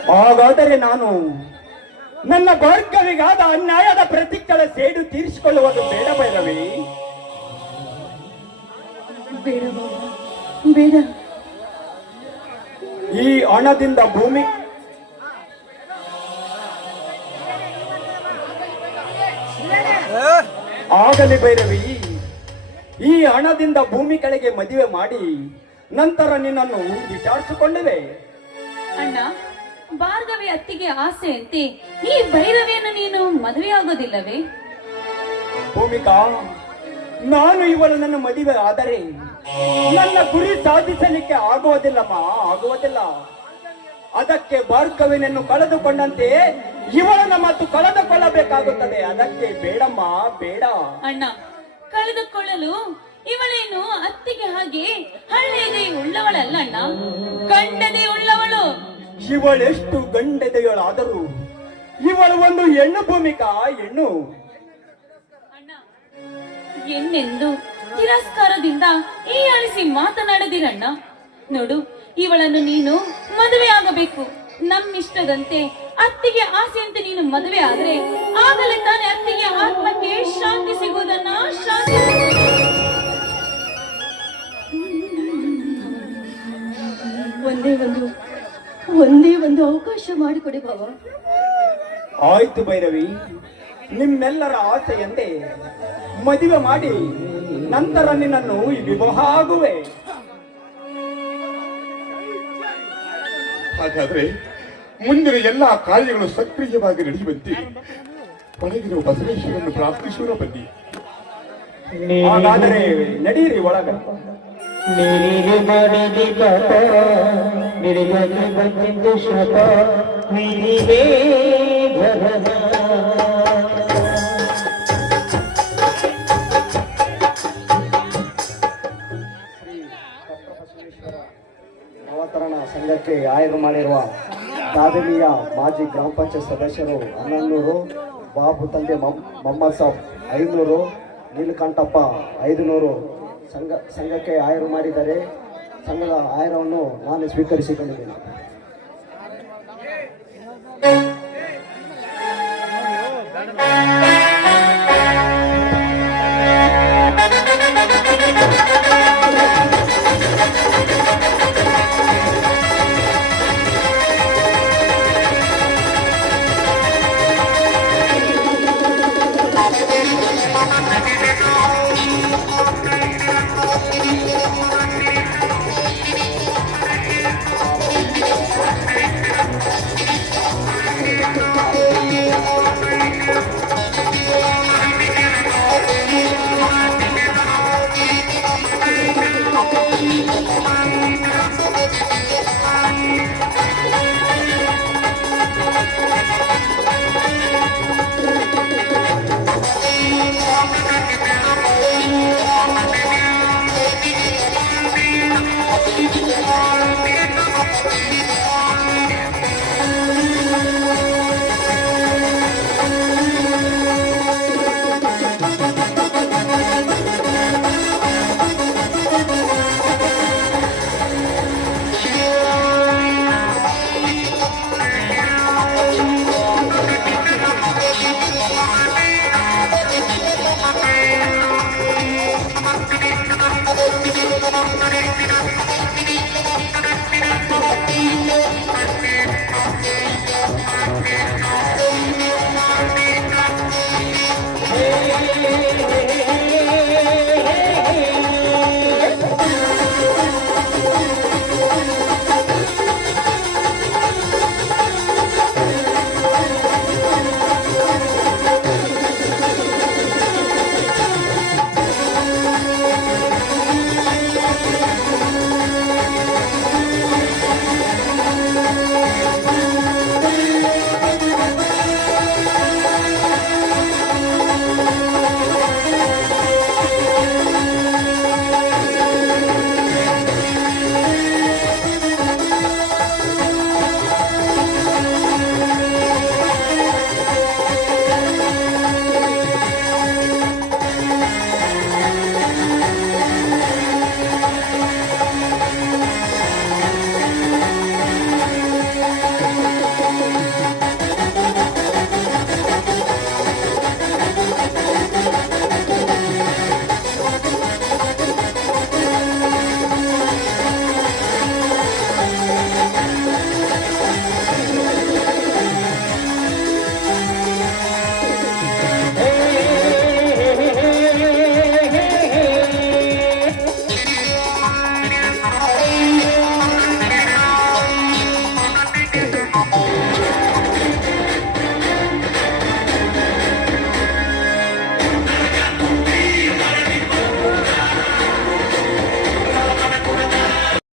ಹಾಗಾದರೆ ನಾನು ನನ್ನ ಭಾರ್ಗವಿಗಾದ ಅನ್ಯಾಯದ ಪ್ರತಿಕ್ಗಳ ಸೇಡು ತೀರಿಸಿಕೊಳ್ಳುವುದು ಬೇಡ ಭೈರವಿ? ಬೇಡ ಬಾಬಾ, ಬೇಡ. ಈ ಹಣದಿಂದ ಭೂಮಿ ಆಗಲಿ ಭೈರವಿ, ಈ ಹಣದಿಂದ ಭೂಮಿ ಕೆಳಗೆ ಮದುವೆ ಮಾಡಿ ನಂತರ ನಿನ್ನನ್ನು ವಿಚಾರಿಸಿಕೊಂಡವೆ. ಅಣ್ಣ, ಭಾರ್ಗವಿ ಅತ್ತಿಗೆ ಆಸೆಯಂತೆ ಈ ಭೈರವಿಯನ್ನು ನೀನು ಮದುವೆ ಆಗೋದಿಲ್ಲವೇ? ಭೂಮಿಕಾ, ನಾನು ಇವಳು ನನ್ನ ಮದುವೆ ಆದರೆ ನನ್ನ ಗುರಿ ಸಾಧಿಸಲಿಕ್ಕೆ ಆಗುವುದಿಲ್ಲಮ್ಮ, ಆಗುವುದಿಲ್ಲ. ಅದಕ್ಕೆ ಭಾರ್ಗವಿನನ್ನು ಕಳೆದುಕೊಂಡಂತೆ ಇವಳನ್ನ ಮತ್ತು ಕಳೆದುಕೊಳ್ಳಬೇಕಾಗುತ್ತದೆ. ಅದಕ್ಕೆ ಬೇಡಮ್ಮ, ಬೇಡ. ಅಣ್ಣ, ಕಳೆದುಕೊಳ್ಳಲು ಇವಳೇನು ಅತ್ತಿಗೆ ಹಾಗೆ ಹಳ್ಳೆದೆ ಉಳ್ಳವಳಲ್ಲ ಅಣ್ಣ, ಗಂಡದೆ ಉಳ್ಳವಳು. ಇವಳೆಷ್ಟು ಗಂಡೆದೆಯಳಾದರೂ ಇವಳು ಒಂದು ಹೆಣ್ಣು ಭೂಮಿಕಾ, ಹೆಣ್ಣು. ಅಣ್ಣ, ಎನ್ನೆಂದು ತಿರಸ್ಕಾರದಿಂದ ಈ ಅಳಿಸಿ ಮಾತನಾಡದಿರಣ್ಣ. ನೋಡು, ಇವಳನ್ನು ನೀನು ಮದುವೆ ಆಗಬೇಕು. ನಮ್ಮಿಷ್ಟದಂತೆ ಅತ್ತಿಗೆ ಆಸೆಯಂತೆ ನೀನು ಮದುವೆ ಆದ್ರೆ ಆಗಲೇ ತಾನೇ ಅತ್ತಿಗೆ ಆತ್ಮಕ್ಕೆ ಶಾಂತಿ ಸಿಗುವುದನ್ನ. ಶಾಂತಿ ಒಂದೇ ಒಂದು ಅವಕಾಶ ಮಾಡಿಕೊಡಿ ಬಾಬಾ. ಆಯ್ತು ಭೈರವಿ, ನಿಮ್ಮೆಲ್ಲರ ಆಸೆಯಂತೆ ಮದುವೆ ಮಾಡಿ ನಂತರ ನಿನ್ನನ್ನು ವಿವಾಹ ಆಗುವೆ. ಹಾಗಾದ್ರೆ ಮುಂದಿನ ಎಲ್ಲಾ ಕಾರ್ಯಗಳು ಸಕ್ರಿಯವಾಗಿ ನಡೆಯುವಂತೆ ಒಳಗಿರುವ ಬಸವೇಶ್ವರನ್ನು ಪ್ರಾರ್ಥಿಸುವ ಬನ್ನಿ. ಹಾಗಾದರೆ ನಡೀರಿ ಒಳಗ. मेरी बड़ी बात मेरे घर बंद शता मेरी रे घरना ಅವತರಣ ಸಂಘಕ್ಕೆ ಆಯ್ಕೆ ಮಾಡಿರುವ ದಾದಮಿಯ ಮಾಜಿ ಗ್ರಾಮ ಪಂಚಾಯತ್ ಸದಸ್ಯರು 1100, ಬಾಬು ತಂದೆ ಮೊಹಮ್ಮದ್ ಸಾಬ್ 500, ನೀಲಕಂಠಪ್ಪ 500 ಸಂಘಕ್ಕೆ ಆಯ್ಕೆ ಮಾಡಿದ್ದಾರೆ. ಸಂಘದ ಆಯ್ಕೆಯನ್ನು ನಾನು ಸ್ವೀಕರಿಸಿಕೊಂಡಿದ್ದೇನೆ.